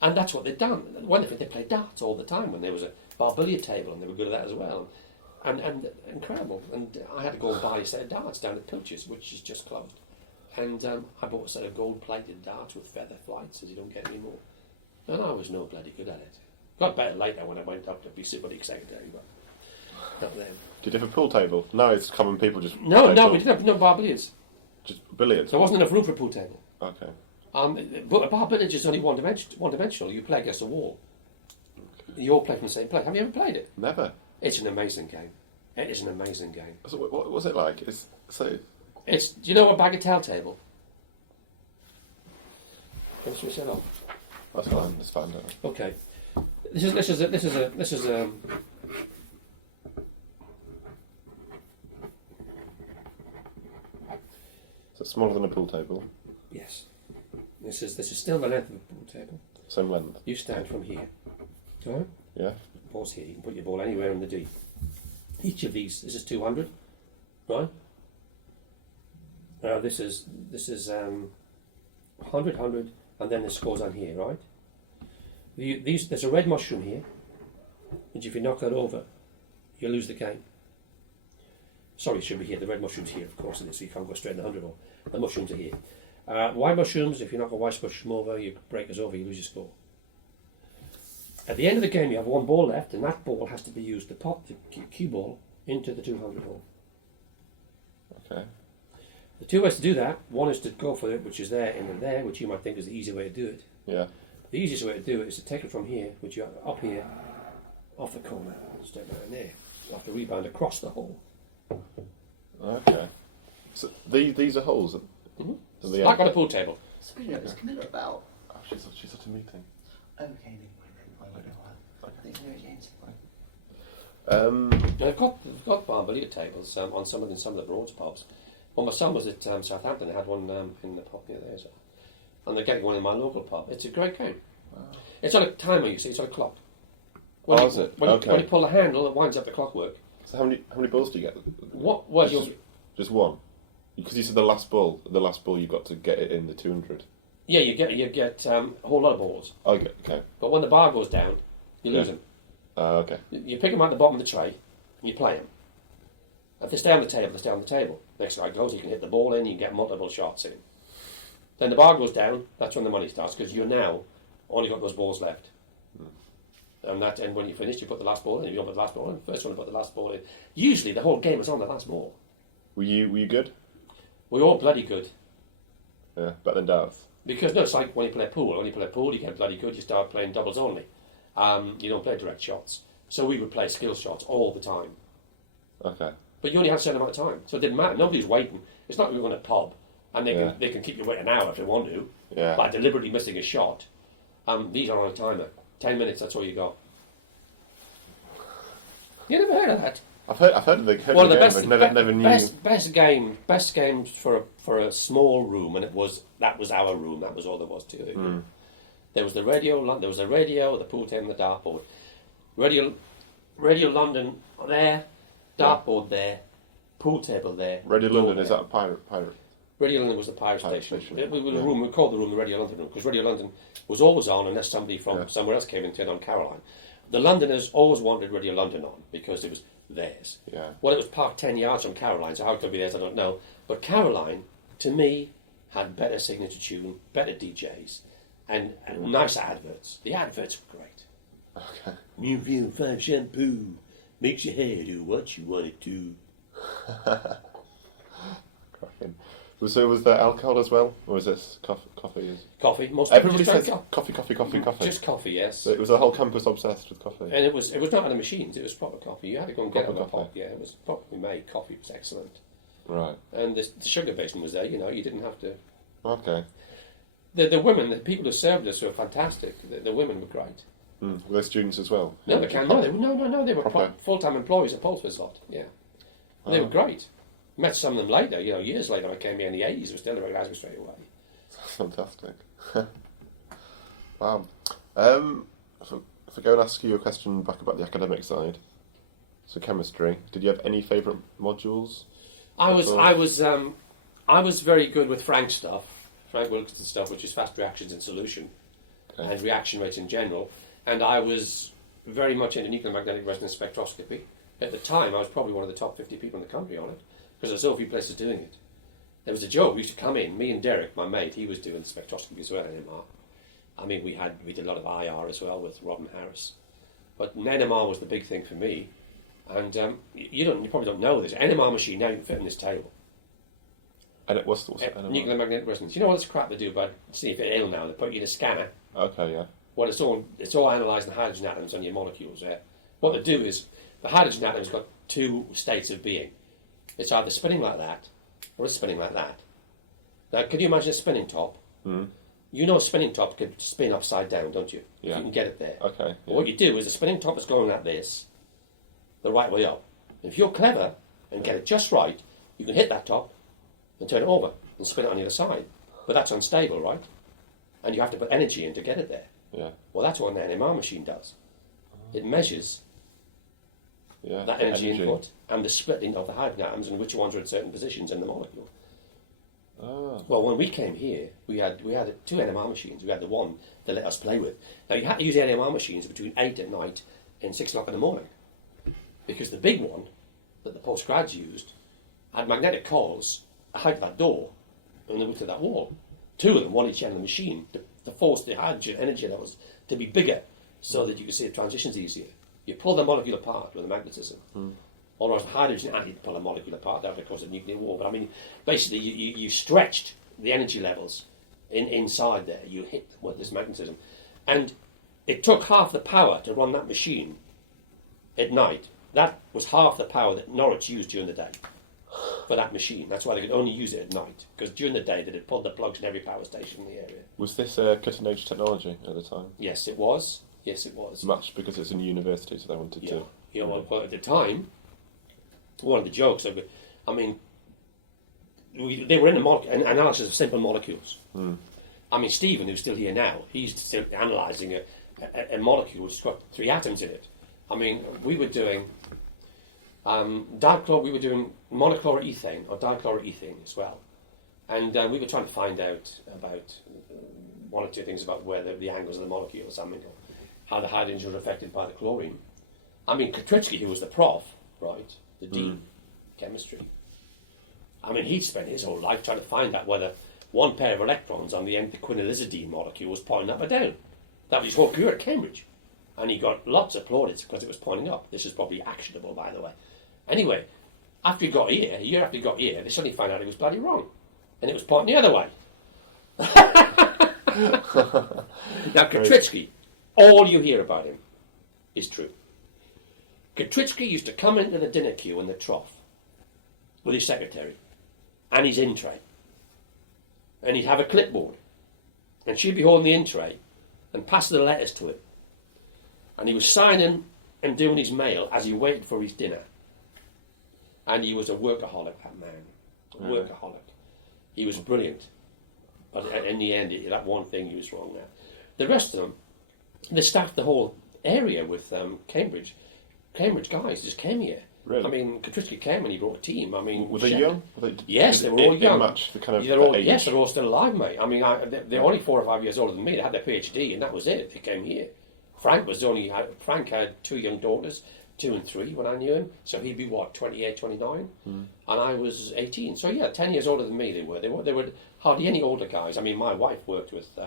And that's what they'd done. Wonderful, they played darts all the time when there was a bar billiard table, and they were good at that as well. And incredible. And I had to go and buy a set of darts down at Pilch's, which is just closed. And I bought a set of gold-plated darts with feather flights, as you don't get any more. And I was no bloody good at it. Got better later when I went up to be sympathetic secretary, but not then. Did you have a pool table? No, it's common people just... No, we didn't have no bar billiards. Just billiards? There wasn't enough room for a pool table. Okay. But a bar billiards is only one-dimensional. You play against a wall. Okay. You all play from the same place. Have you ever played it? Never. It's an amazing game. It is an amazing game. So what was it like? Do you know a bagatelle table? Can you set up? That's fine. It's fine. Okay. This is a. So it's smaller than a pool table. Yes. This is still the length of a pool table. Same length. You stand from here. Right? Yeah. Ball's here. You can put your ball anywhere in the D. Each of these. This is 200. Right. This is 100, 100, and then the scores on here, right? There's a red mushroom here, which if you knock that over, you lose the game. Sorry, it should be here. The red mushroom's here, of course, so you can't go straight in the 100 ball. The mushrooms are here. White mushrooms, if you knock a white mushroom over, you break us over, you lose your score. At the end of the game, you have 1 ball left, and that ball has to be used to pop the cue ball into the 200 hole. Okay. The 2 ways to do that, one is to go for it, which is there and there, which you might think is the easy way to do it. Yeah. The easiest way to do it is to take it from here, which you up here, off the corner, step down there, off the rebound across the hole. Okay. So these are holes. Mm-hmm. It's like on a pool table. So you know, it's Camilla about. Oh, she's at a meeting. Okay, never mind. Thanks very They've got bar billiard tables on some of the Broads pubs. Well, my son was at Southampton. They had one in the pub near there as well. And they're getting one in my local pub. It's a great game. Wow. It's on a timer, you see. It's on a clock. When you pull the handle, it winds up the clockwork. So how many balls do you get? What? Well, just one. Because you said the last ball you got to get it in the 200. Yeah, you get a whole lot of balls. Okay. But when the bar goes down, you lose them. Okay. You pick them out the bottom of the tray, and you play them. If they stay on the table, they stay on the table. Next guy goes, you can hit the ball in, you can get multiple shots in. Then the bar goes down, that's when the money starts, because you're now only got those balls left. And when you finish, you put the last ball in. If you don't put the last ball in, the first one to put the last ball in. Usually the whole game is on the last ball. Were you good? We were all bloody good. Yeah, better than darts. Because no, it's like when you play pool. When you play pool, you get bloody good. You start playing doubles only. You don't play direct shots. So we would play skill shots all the time. Okay. But you only had a certain amount of time, so it didn't matter. Nobody's waiting. It's not like we're going to pub, and they can keep you waiting an hour if they want to, by deliberately missing a shot. These are on a timer. 10 minutes, that's all you got. You never heard of that? I've heard of the one of the game, best, never knew. Best games for a small room, and that was our room. That was all there was to it. There was the radio. There was the radio, the pool table, and the dartboard. Radio London there, dartboard there, pool table there. Radio London is that a pirate? Radio London was the pirate station. We called the room the Radio London room because Radio London was always on unless somebody from somewhere else came and turned on Caroline. The Londoners always wanted Radio London on because it was theirs. Yeah. Well, it was parked 10 yards from Caroline, so how it could be theirs, I don't know. But Caroline, to me, had better signature tune, better DJs, and nicer adverts. The adverts were great. Okay. New Real 5 shampoo makes your hair do what you want it to. Cracking. So was there alcohol as well, or was this coffee? Coffee. Most everybody says coffee. Just coffee, yes. So it was the whole campus obsessed with coffee. And it was not on the machines. It was proper coffee. You had to go and get it on the pot. Yeah, it was properly made coffee. It was excellent. Right. And the sugar basin was there. You know, you didn't have to. Okay. The women, the people who served us were fantastic. The women were great. Were they students as well? No, they can't. No, they were full-time employees at Polsford. Yeah. They were great. Met some of them later, years later. I came here in the 80s. They were still recognised me straight away. Fantastic. Wow. If I go and ask you a question back about the academic side, so chemistry. Did you have any favourite modules? I was very good with Frank Wilkinson stuff, which is fast reactions in solution and reaction rates in general. And I was very much into nuclear magnetic resonance spectroscopy. At the time, I was probably one of the top 50 people in the country on it, because there were so few places doing it. There was a joke. We used to come in, me and Derek, my mate, he was doing spectroscopy as well in NMR. I mean, we did a lot of IR as well with Robin Harris. But NMR was the big thing for me. And you probably don't know this. NMR machine now you can fit in this table. And what's NMR? Nuclear magnetic resonance. You know all this crap they do about seeing if you're ill now? They put you in a scanner. Okay, yeah. Well, it's all analysing the hydrogen atoms on your molecules there. What they do is, the hydrogen atom's got two states of being. It's either spinning like that, or it's spinning like that. Now, can you imagine a spinning top? Mm. You know a spinning top can spin upside down, don't you? Yeah. You can get it there. Okay. Yeah. What you do is the spinning top is going like this, the right way up. If you're clever and get it just right, you can hit that top and turn it over and spin it on the other side. But that's unstable, right? And you have to put energy in to get it there. Yeah. Well, that's what an NMR machine does. It measures that energy input and the splitting of the hydrogen atoms and which ones are at certain positions in the molecule. Oh. Well, when we came here, we had two NMR machines. We had the one that let us play with. Now, you had to use the NMR machines between 8 at night and 6 o'clock in the morning, because the big one that the postgrads used had magnetic coils out that door and they went to that wall. Two of them, one each end of the machine, to force the hydrogen energy levels to be bigger so that you could see the transitions easier. You pull the molecule apart with a magnetism. Otherwise, hydrogen added pull a molecule apart, that would cause a nuclear war. But I mean, basically, you stretched the energy levels inside there. You hit them with this magnetism. And it took half the power to run that machine at night. That was half the power that Norwich used during the day for that machine. That's why they could only use it at night, because during the day they had pulled the plugs in every power station in the area. Was this cutting-edge technology at the time? Yes, it was. Yes, it was. Much because it's in university, so they wanted to... Well, at the time, one of the jokes, I mean, they were in an analysis of simple molecules. I mean, Stephen, who's still here now, he's still analysing a molecule which has got 3 atoms in it. I mean, we were doing monochloroethane or dichloroethane as well, and we were trying to find out about one or two things about where the angles of the molecules, I mean, how the hydrogens were affected by the chlorine. I mean, Katritsky, who was the prof, right, the dean, chemistry. I mean, he'd spent his whole life trying to find out whether one pair of electrons on the end of the quinolizidine molecule was pointing up or down. That was his whole career at Cambridge. And he got lots of plaudits because it was pointing up. This is probably actionable, by the way. Anyway, after he got here, a year after he got here, they suddenly found out he was bloody wrong. And it was pointing the other way. Now, Katritsky, all you hear about him is true. Katritsky used to come into the dinner queue in the trough with his secretary and his in tray. And he'd have a clipboard. And she'd be holding the in tray and passing the letters to him. And he was signing and doing his mail as he waited for his dinner. And he was a workaholic, that man. A workaholic. He was brilliant. But in the end, that one thing he was wrong there. The rest of them, they staffed the whole area with Cambridge. Cambridge guys just came here. Really? I mean, Katrisky came when he brought a team. I mean, were they young? Yes, they were all young. Match the kind of age? Yes, they're all still alive, mate. I mean, they're only 4 or 5 years older than me. They had their PhD, and that was it. They came here. Frank had 2 young daughters, 2 and 3 when I knew him. So he'd be 28, 29, and I was 18. So yeah, 10 years older than me. They were hardly any older guys. I mean, my wife worked with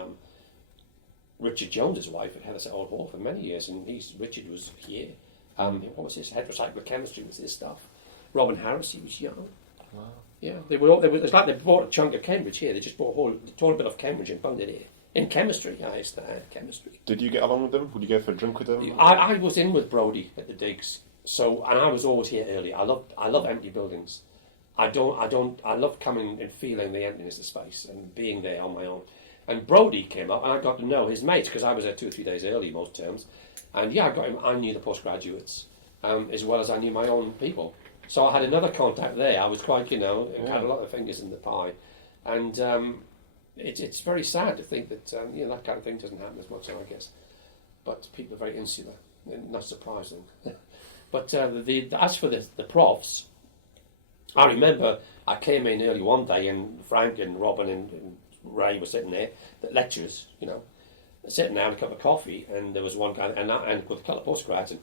Richard Jones's wife at Heatherset Old Hall for many years, and Richard was here. What was his head recycler chemistry was his stuff. Robin Harris, he was young. Wow. Yeah, it's like they bought a chunk of Cambridge here. They just bought a total bit of Cambridge and bunged it here. In chemistry, I used to have chemistry. Did you get along with them? Would you go for a drink with them? I was in with Brodie at the digs, and I was always here early. I love empty buildings. I love coming and feeling the emptiness of space and being there on my own. And Brodie came up, and I got to know his mates because I was there 2 or 3 days early most terms. And yeah, I knew the postgraduates as well as I knew my own people. So I had another contact there. I was quite, had a lot of fingers in the pie. And it's very sad to think that, that kind of thing doesn't happen as much, I guess. But people are very insular, not surprising. But as for the profs, I remember I came in early one day and Frank and Robin and Ray were sitting there, the lecturers, sitting down, a cup of coffee, and there was one guy, and with a couple of postgrads, and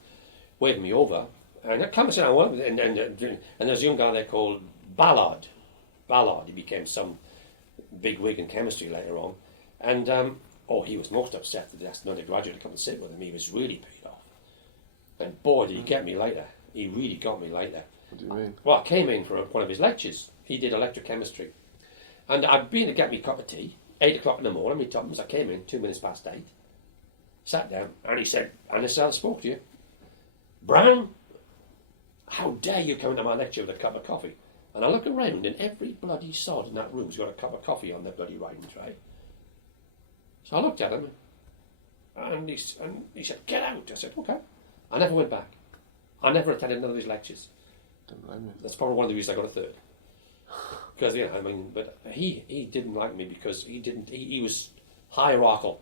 waving me over, and I come and sit down, and there's a young guy there called Ballard. He became some big wig in chemistry later on, and he was most upset that that's another graduate to come and sit with him. He was really paid off, and boy, did he get me later. He really got me later. What do you mean? Well, I came in for one of his lectures. He did electrochemistry, and I'd been to get me a cup of tea. 8 o'clock in the morning, me Thomas, I came in 2 minutes past 8, sat down, and he said, and this is how I spoke to you, Brown, how dare you come into my lecture with a cup of coffee? And I look around, and every bloody sod in that room's got a cup of coffee on their bloody writing tray. So I looked at him, and he said, get out. I said, okay. I never went back. I never attended none of his lectures. Don't blame me. That's probably one of the reasons I got a 3rd. Because but he didn't like me because he was hierarchical.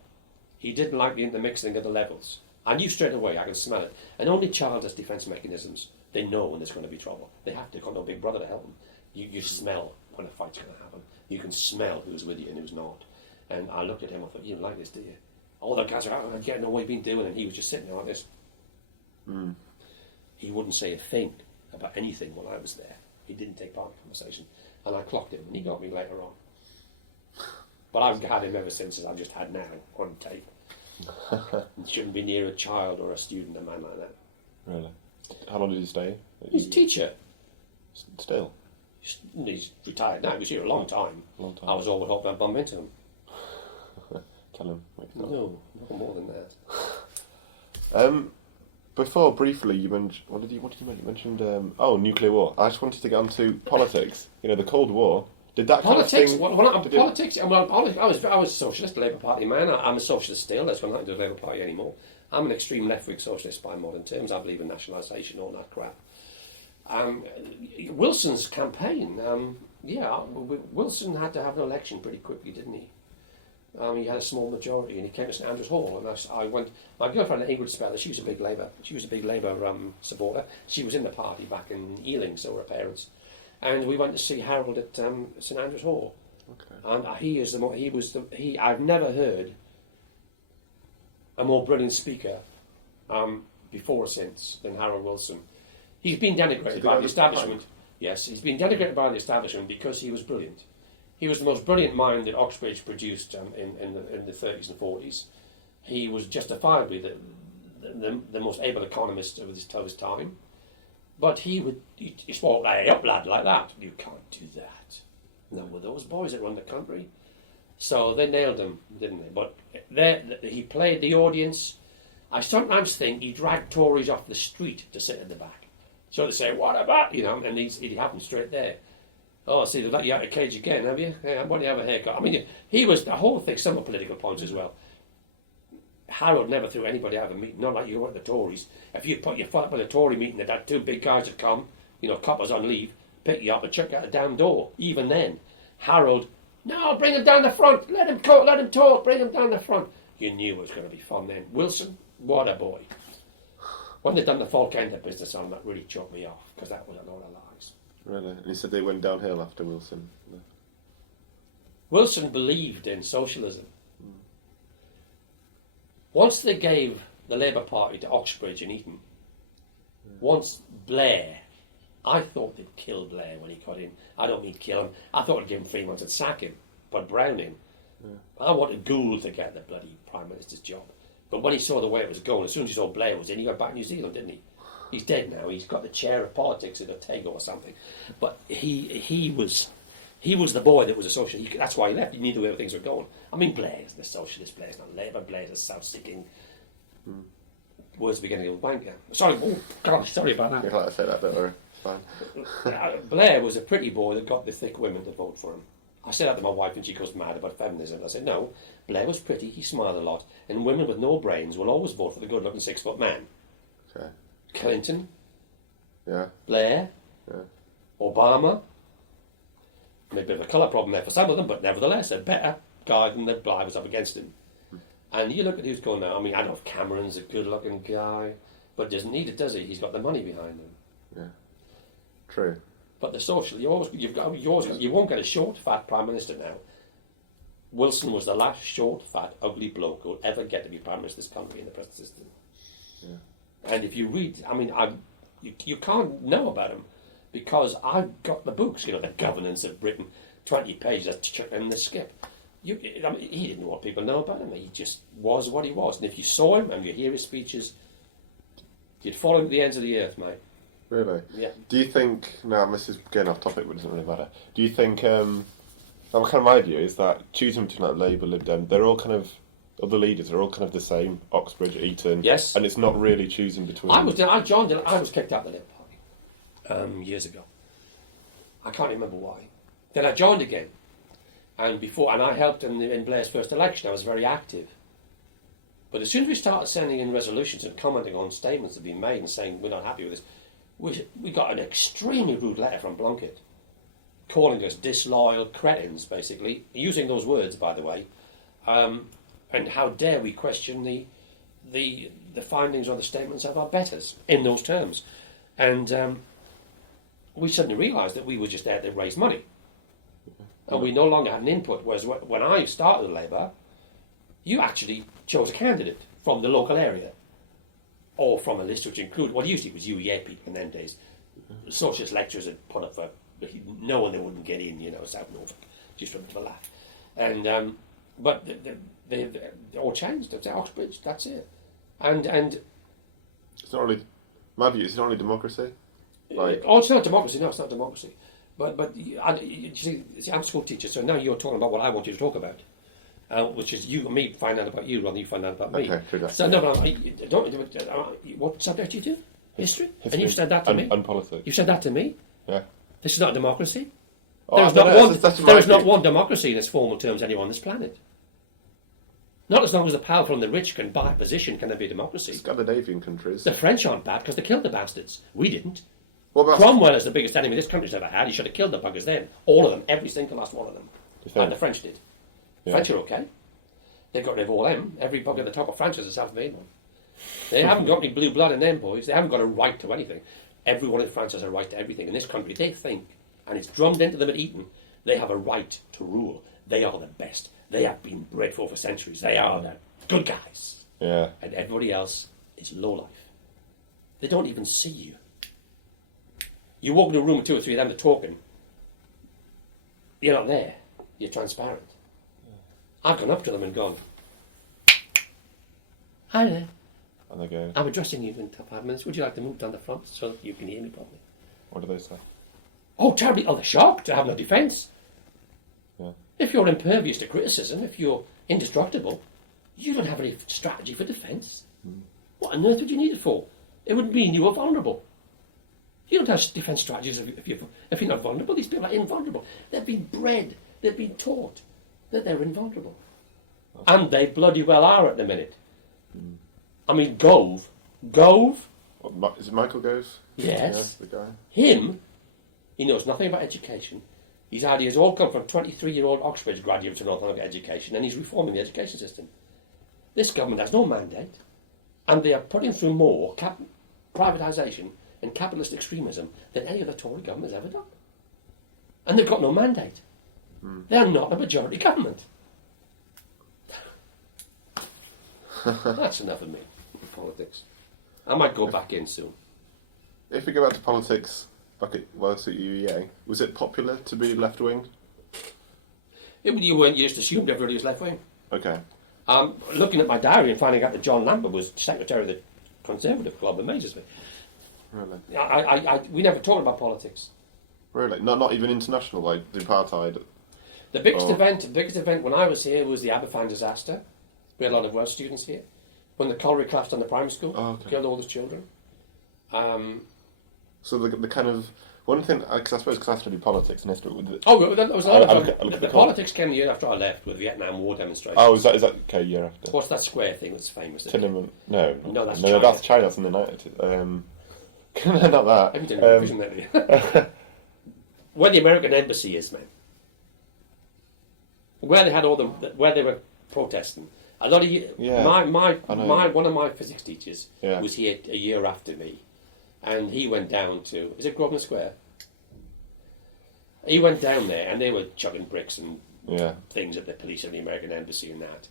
He didn't like the intermixing of the levels. I knew straight away, I could smell it. An only child has defence mechanisms. They know when there's going to be trouble. They have to. They've got no big brother to help them. You smell when a fight's going to happen. You can smell who's with you and who's not. And I looked at him, I thought, you don't like this, do you? All the guys are out and getting what he'd been doing, and he was just sitting there like this. Mm. He wouldn't say a thing about anything while I was there. He didn't take part in the conversation. And I clocked him, and he got me later on. But I've had him ever since, as I've just had now, on tape. Shouldn't be near a child or a student, a man like that. Really? How long did he stay? He's a teacher. Still? He's retired now. He was here a long time. I was always hoping I'd bump into him. Tell him. No, not more than that. Before, briefly, you mentioned... What did you mention? You mentioned... nuclear war. I just wanted to get onto politics. The Cold War. Did that politics? Kind of thing... Politics? I was a socialist, a Labour Party man. I'm a socialist still. That's why I'm not into the Labour Party anymore. I'm an extreme left-wing socialist by modern terms. I believe in nationalisation, all that crap. Wilson's campaign, Wilson had to have an election pretty quickly, didn't he? He had a small majority, and he came to St Andrews Hall. And I went. My girlfriend Ingrid Speller, she was a big Labour supporter. She was in the party back in Ealing, so were her parents. And we went to see Harold at St Andrews Hall. Okay. And I've never heard a more brilliant speaker before or since than Harold Wilson. He's been denigrated by the establishment. Yes, he's been denigrated by the establishment because he was brilliant. He was the most brilliant mind that Oxbridge produced in the 30s and 40s. He was justifiably the most able economist of his time. But he spoke, hey, up lad, like that. You can't do that. No, were those boys that run the country. So they nailed him, didn't they? But he played the audience. I sometimes think he dragged Tories off the street to sit in the back. So they say, what about, and he'd have them straight there. Oh, see, they've let you out of the cage again, have you? Yeah, why do you have a haircut? I mean, he was, the whole thing, some of political points as well. Harold never threw anybody out of a meeting, not like you were at the Tories. If you put your foot up at a Tory meeting, that 2 big guys had come, You know, coppers on leave, pick you up and chuck you out the damn door. Even then, Harold, no, bring him down the front. Let him talk, bring him down the front. You knew it was going to be fun then. Wilson, what a boy. When they done the Falkender business on, that really chopped me off, because that was a lot of lies. Really? And he said they went downhill after Wilson. No. Wilson believed in socialism. Once they gave the Labour Party to Oxbridge and Eton, once Blair, I thought they'd kill Blair when he got in. I don't mean kill him. I thought they'd give him 3 months and sack him, put Brown in. I wanted Gould to get the bloody Prime Minister's job. But when he saw the way it was going, as soon as he saw Blair was in, he got back to New Zealand, didn't he? He's dead now. He's got the chair of politics at Otago or something. But he was the boy that was a socialist. That's why he left. He knew the way things were going. I mean, Blair's the socialist. Blair's not Labour. Blair's a self-seeking. Words beginning with wanker. Sorry, God, sorry about that. You'd like to say that, don't worry. It's fine. Blair was a pretty boy that got the thick women to vote for him. I said that to my wife and she goes mad about feminism. I said, no, Blair was pretty, he smiled a lot, and women with no brains will always vote for the good-looking 6-foot man. Okay. Clinton, yeah, Blair, yeah, Obama. Maybe a bit of a colour problem there for some of them, but nevertheless, a better guy than the Blair was up against him. And you look at who's going now. I mean, I know Cameron's a good-looking guy, but doesn't need it, does he? He's got the money behind him. Yeah, true. But the social, you won't get a short, fat Prime Minister now. Wilson was the last short, fat, ugly bloke who'll ever get to be Prime Minister of this country in the present system. Yeah. And if you read, I mean, you can't know about him because I've got the books, you know, the governance of Britain, 20 pages to chuck in the skip. I mean, he didn't know what people know about him. He just was what he was. And if you saw him and you hear his speeches, you'd fall into the ends of the earth, mate. Really? Yeah. Do you think, now this is getting off topic but it doesn't really matter, do you think, kind of my view is that choosing between like Labour, Lib Dem, they're all kind of, other leaders are all kind of the same, Oxbridge, Eton, yes, and it's not really choosing between... I was kicked out of the Labour Party years ago. I can't remember why. Then I joined again, and I helped in Blair's first election. I was very active. But as soon as we started sending in resolutions and commenting on statements that had been made and saying we're not happy with this, we got an extremely rude letter from Blunkett, calling us disloyal cretins, basically, using those words, by the way, and how dare we question the findings or the statements of our betters in those terms. And we suddenly realised that we were just there to raise money. And we no longer had an input, whereas when I started Labour, you actually chose a candidate from the local area, or from a list which included, well, usually it was UEA people in them days. The socialist lecturers had put up for no one that wouldn't get in, you know, South Norfolk, just for a laugh. And but they all changed. It's Oxbridge, that's it. And it's not really, my view, it's not really democracy. Like, it's not democracy. No, it's not democracy. But you see, I'm a school teacher, so now you're talking about what I want you to talk about. Which is you and me find out about you rather than you find out about me. Okay, true. So no, what subject do you do? History? And you said that to me? And politics. You said that to me? Yeah. This is not a democracy. Oh, there is not one democracy in its formal terms anywhere on this planet. Not as long as the powerful and the rich can buy a position can there be a democracy. Scandinavian countries. The French aren't bad because they killed the bastards. We didn't. What about Cromwell is the biggest enemy this country's ever had. He should have killed the buggers then. All of them. Every single last one of them. And the French did. Yeah. French are okay. They've got rid of all them. Every bug at the top of France is a self-made one. They haven't got any blue blood in them, boys. They haven't got a right to anything. Everyone in France has a right to everything. In this country, they think, and it's drummed into them at Eton, they have a right to rule. They are the best. They have been bred for centuries. They are the good guys. Yeah. And everybody else is lowlife. They don't even see you. You walk into a room with 2 or 3 of them that are talking. You're not there. You're transparent. I've gone up to them and gone, hi there. And they go, I'm addressing you in 5 minutes. Would you like to move down the front so that you can hear me properly? what do they say? Oh, terribly. Oh, they're shocked to have no defence. Yeah. If you're impervious to criticism, if you're indestructible, you don't have any strategy for defence. What on earth would you need it for? It would mean you were vulnerable. You don't have defence strategies if you're not vulnerable. These people are invulnerable. They've been bred, they've been taught that they're invulnerable. And they bloody well are at the minute. I mean, Gove Is it Michael Gove? Yes. Yeah, the guy. Him, he knows nothing about education. His ideas all come from 23-year-old Oxford graduates who don't know about education, and he's reforming the education system. This government has no mandate, and they are putting through more privatisation and capitalist extremism than any other Tory government has ever done. And they've got no mandate. They're not a majority government. That's enough of me in politics. I might go back in soon. If we go back to politics, back at UEA, was it popular to be left-wing? You just assumed everybody was left-wing. Okay. Looking at my diary and finding out that John Lambert was secretary of the Conservative Club amazes me. Really? We never talked about politics. Really? Not even international, like the apartheid? The biggest event when I was here was the Aberfan disaster. We had a lot of Welsh students here. When the colliery collapsed on the primary school, killed all those children. So the kind of... One thing, because I suppose because I have to do politics and history... that was the politics came the year after I left with Vietnam War demonstrations. Oh, is that okay, year after? What's that square thing that's famous? Tiananmen... No, that's China. That's China, that's in the United... not that. Have you done vision lately? Where the American embassy is, man. Where they had where they were protesting. A lot of one of my physics teachers was here a year after me, and he went down to Grosvenor Square. He went down there, and they were chucking bricks and things at the police and the American embassy and that,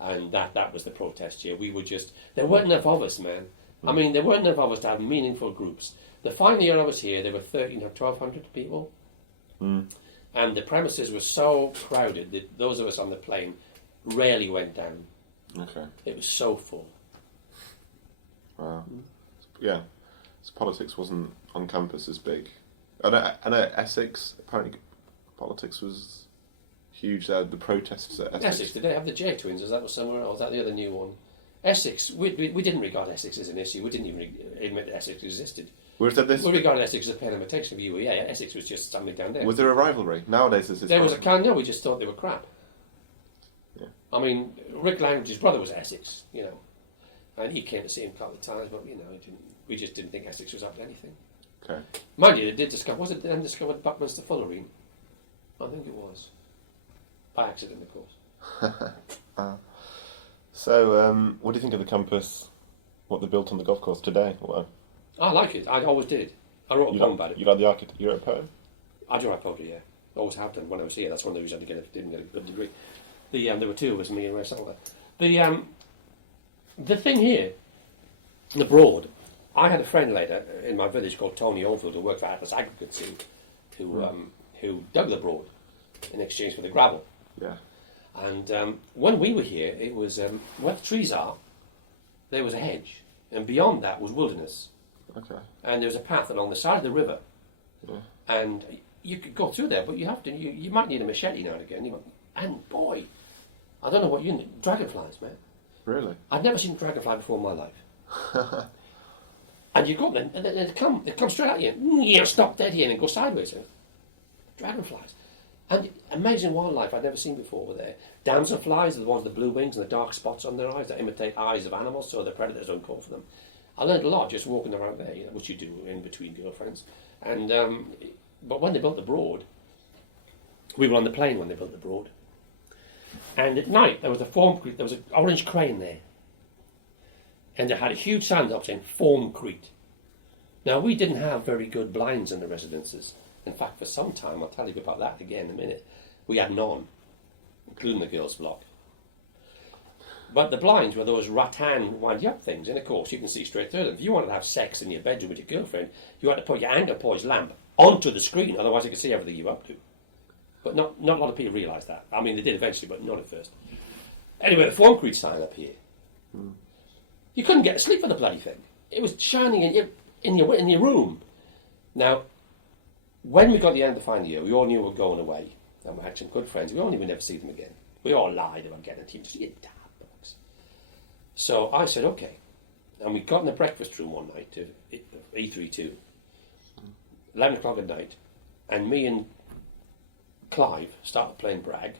and that was the protest here. There weren't enough of us, man. I mean, there weren't enough of us to have meaningful groups. The final year I was here, there were 1,300 or 1,200 people, and the premises were so crowded that those of us on the plane rarely went down. Okay. It was so full. Wow. Yeah. So politics wasn't on campus as big. And at Essex, apparently politics was huge there. The protests at Essex, did they have the J Twins? Is that was somewhere else? Was that the other new one? Essex, we didn't regard Essex as an issue. We didn't even admit that Essex existed. We regarded Essex as a pen and protection of UEA. Essex was just something down there. Was there a rivalry? Nowadays, there was a kind. No, we just thought they were crap. Yeah. I mean, Rick Langridge's brother was Essex, and he came to see him a couple of times, but we just didn't think Essex was up to anything. Okay. Mind you, they did discover. Was it them discovered Buckminster Fullerene? I think it was. By accident, of course. So, what do you think of the campus? What they built on the golf course today? I like it. I always did. I wrote a poem about it. You like the architect? You wrote a poem? I do write poetry, yeah. Always have done. When I was here, that's one of the reasons I didn't get a good degree. There were two of us, me and Ray Salter. The thing here, the Broad, I had a friend later in my village called Tony Oldfield who worked for Atlas Aggregates who dug the Broad in exchange for the gravel. Yeah. And when we were here, it was where the trees are, there was a hedge, and beyond that was wilderness. Okay. And there was a path along the side of the river, and you could go through there, but you might need a machete now and again. And boy, I don't know what you need. Dragonflies, man. Really? I'd never seen a dragonfly before in my life. And you go there, and they come straight at you. You stop dead here and go sideways. Dragonflies. And amazing wildlife I'd never seen before were there. Damselflies are the ones with the blue wings and the dark spots on their eyes that imitate eyes of animals, so the predators don't call for them. I learned a lot just walking around there, which you do in between girlfriends. And but when they built the Broad, we were on the plane when they built the Broad. And at night there was an orange crane there, and it had a huge sign up saying Formcrete. Now we didn't have very good blinds in the residences. In fact, for some time, I'll tell you about that again in a minute, we had none, including the girls' block. But the blinds were those rattan wind-up things, and of course you can see straight through them. If you wanted to have sex in your bedroom with your girlfriend, you had to put your anchor-poised lamp onto the screen, otherwise you could see everything you were up to. But not a lot of people realised that. I mean, they did eventually, but not at first. Anyway, the Formcrete sign up here. You couldn't get to sleep with the bloody thing. It was shining in your room. Now, when we got the end of the final year, we all knew we were going away, and we had some good friends. We all knew we'd never see them again. We all lied about getting a team. Just you damn bugs. So I said, okay. And we got in the breakfast room one night to E32, 11 o'clock at night, and me and Clive started playing brag,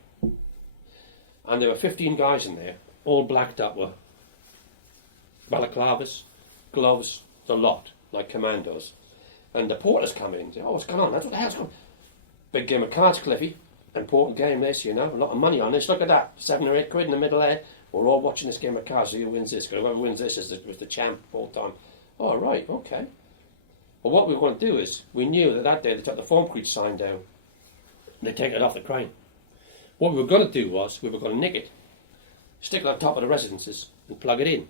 and there were 15 guys in there, all blacked up with balaclavas, gloves, the lot, like commandos. And the porters come in and say, oh, what's going on? That's what the hell's going on? Big game of cards, Cliffy. Important game this, a lot of money on this. Look at that, 7 or 8 quid in the middle there. We're all watching this game of cards. Who wins this? Whoever wins this was the champ all the time. Oh, right, okay. Well, what we were going to do is, we knew that day they took the Formcrete sign down. And they take it off the crane. What we were going to do was, we were going to nick it, stick it on top of the residences, and plug it in.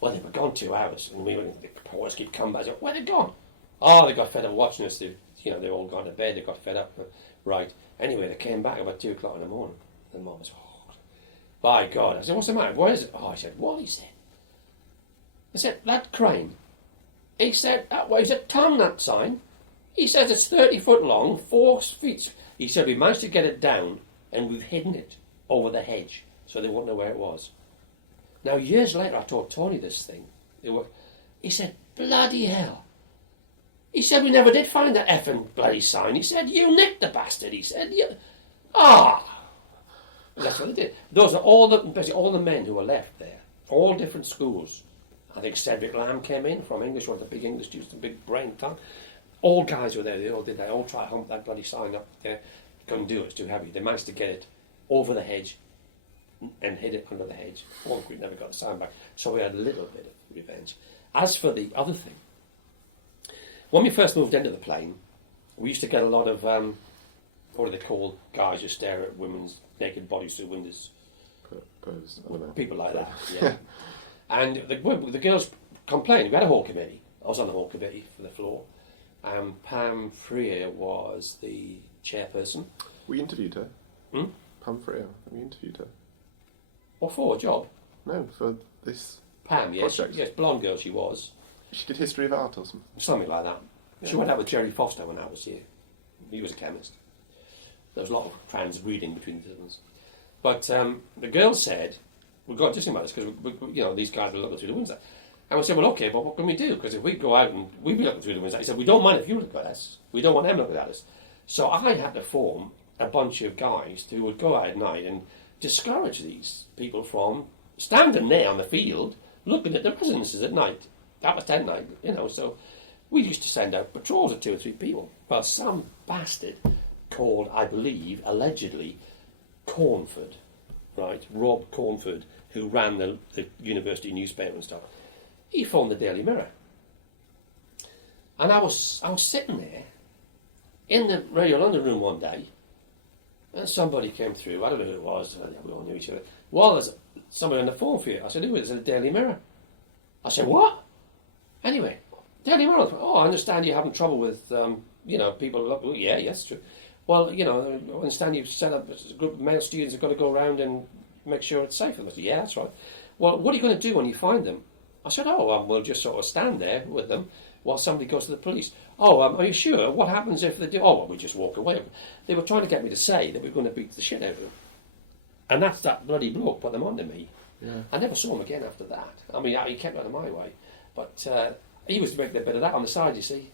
Well, they were gone 2 hours, and the porters keep coming back. Where they gone? Oh, they got fed up watching us. They all gone to bed. They got fed up. Right. Anyway, they came back about 2 o'clock in the morning. The mom was, oh, by God. I said, what's the matter? Where is it? Oh, I said, what? He said. I said, that crane. He said, that weighs a ton, that sign. He says it's 30 foot long, 4 feet. He said, we managed to get it down, and we've hidden it over the hedge, so they wouldn't know where it was. Now, years later, I told Tony this thing. He said, bloody hell. He said, we never did find that effing bloody sign. He said, you nicked the bastard. He said, That's what they did. Those are basically all the men who were left there, all different schools. I think Cedric Lamb came in from English, was a big English student, a big brain tongue. All guys were there, they all tried to hump that bloody sign up there. Couldn't do it, it's too heavy. They managed to get it over the hedge and hid it under the hedge. We never got the sign back. So we had a little bit of revenge. As for the other thing, when we first moved into the plane, we used to get a lot of, what do they call guys who stare at women's naked bodies through windows? People like that, yeah. And the girls complained. We had a hall committee. I was on the hall committee for the floor. Pam Freer was the chairperson. We interviewed her. Pam Freer, we interviewed her. What for, a job? No, for this Pam, yes. project. Yes, blonde girl she was. She did history of art or something. Something like that. Yeah. She went out with Jerry Foster when I was here. He was a chemist. There was a lot of trans reading between the two. But the girl said, we've got to think about this because these guys are looking through the windows. And we said, well, okay, but what can we do? Because if we go out and we'd be looking through the windows, he said, we don't mind if you look at us. We don't want them looking at us. So I had to form a bunch of guys who would go out at night and discourage these people from standing there on the field looking at the residences at night. That was 10 night, so we used to send out patrols of 2 or 3 people. Well, some bastard called, I believe, allegedly, Cornford, right, Rob Cornford, who ran the university newspaper and stuff, he phoned the Daily Mirror. And I was sitting there in the Radio London room one day, and somebody came through, I don't know who it was, we all knew each other. Well, there's somebody on the phone for you. I said, who is it? It's the Daily Mirror. I said, what? Anyway, Daily Mirror, I understand you're having trouble with, people, well, yeah, yes, true. Well, I understand you've set up a group of male students who've got to go around and make sure it's safe. I said, yeah, that's right. Well, what are you going to do when you find them? I said, we'll just sort of stand there with them while somebody goes to the police. Are you sure? What happens if they do? We just walk away. They were trying to get me to say that we're going to beat the shit out of them. And that's that bloody bloke put them onto me. Yeah. I never saw him again after that. I mean, he kept out of my way. But he was making a bit of that on the side, you see.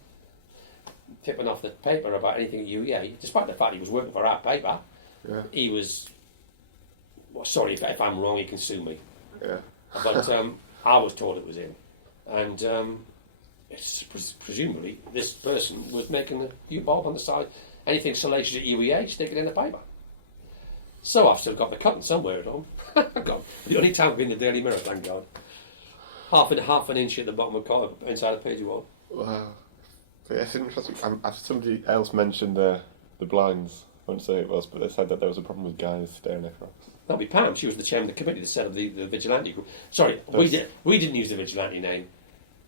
Tipping off the paper about anything at UEA, despite the fact he was working for our paper. Yeah. He was... Well, sorry, if I'm wrong, he can sue me. Yeah. But I was told it was him. And presumably this person was making a few bob on the side. Anything salacious at UEA, stick it in the paper. So I've still got the cutting somewhere at home. The only time I've been in the Daily Mirror, thank God. Half an inch at the bottom of the inside of page 1. Wow. So, yeah, it's interesting. Somebody else mentioned the blinds. I won't say it was, but they said that there was a problem with guys staring across. That'd be Pam. She was the chairman of the committee that set up the vigilante group. Sorry, we didn't use the vigilante name.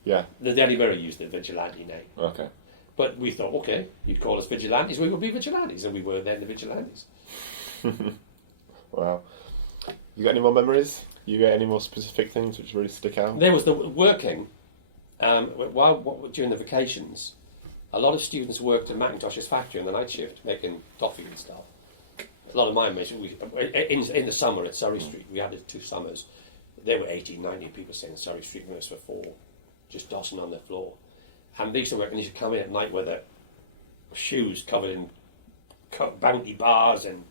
Yeah. The Daily Mirror used the vigilante name. Okay. But we thought, okay, you'd call us vigilantes, we would be vigilantes, and we were then the vigilantes. Wow. You got any more memories? You got any more specific things which really stick out? There was the working. During the vacations, a lot of students worked in Macintosh's factory on the night shift, making toffee and stuff. A lot of my mates, in the summer at Surrey Street, we had it 2 summers. There were 18, 19 people staying in Surrey Street, and us for 4, just dossing on the floor. And they used to work, and they used to come in at night with their shoes covered in bounty bars and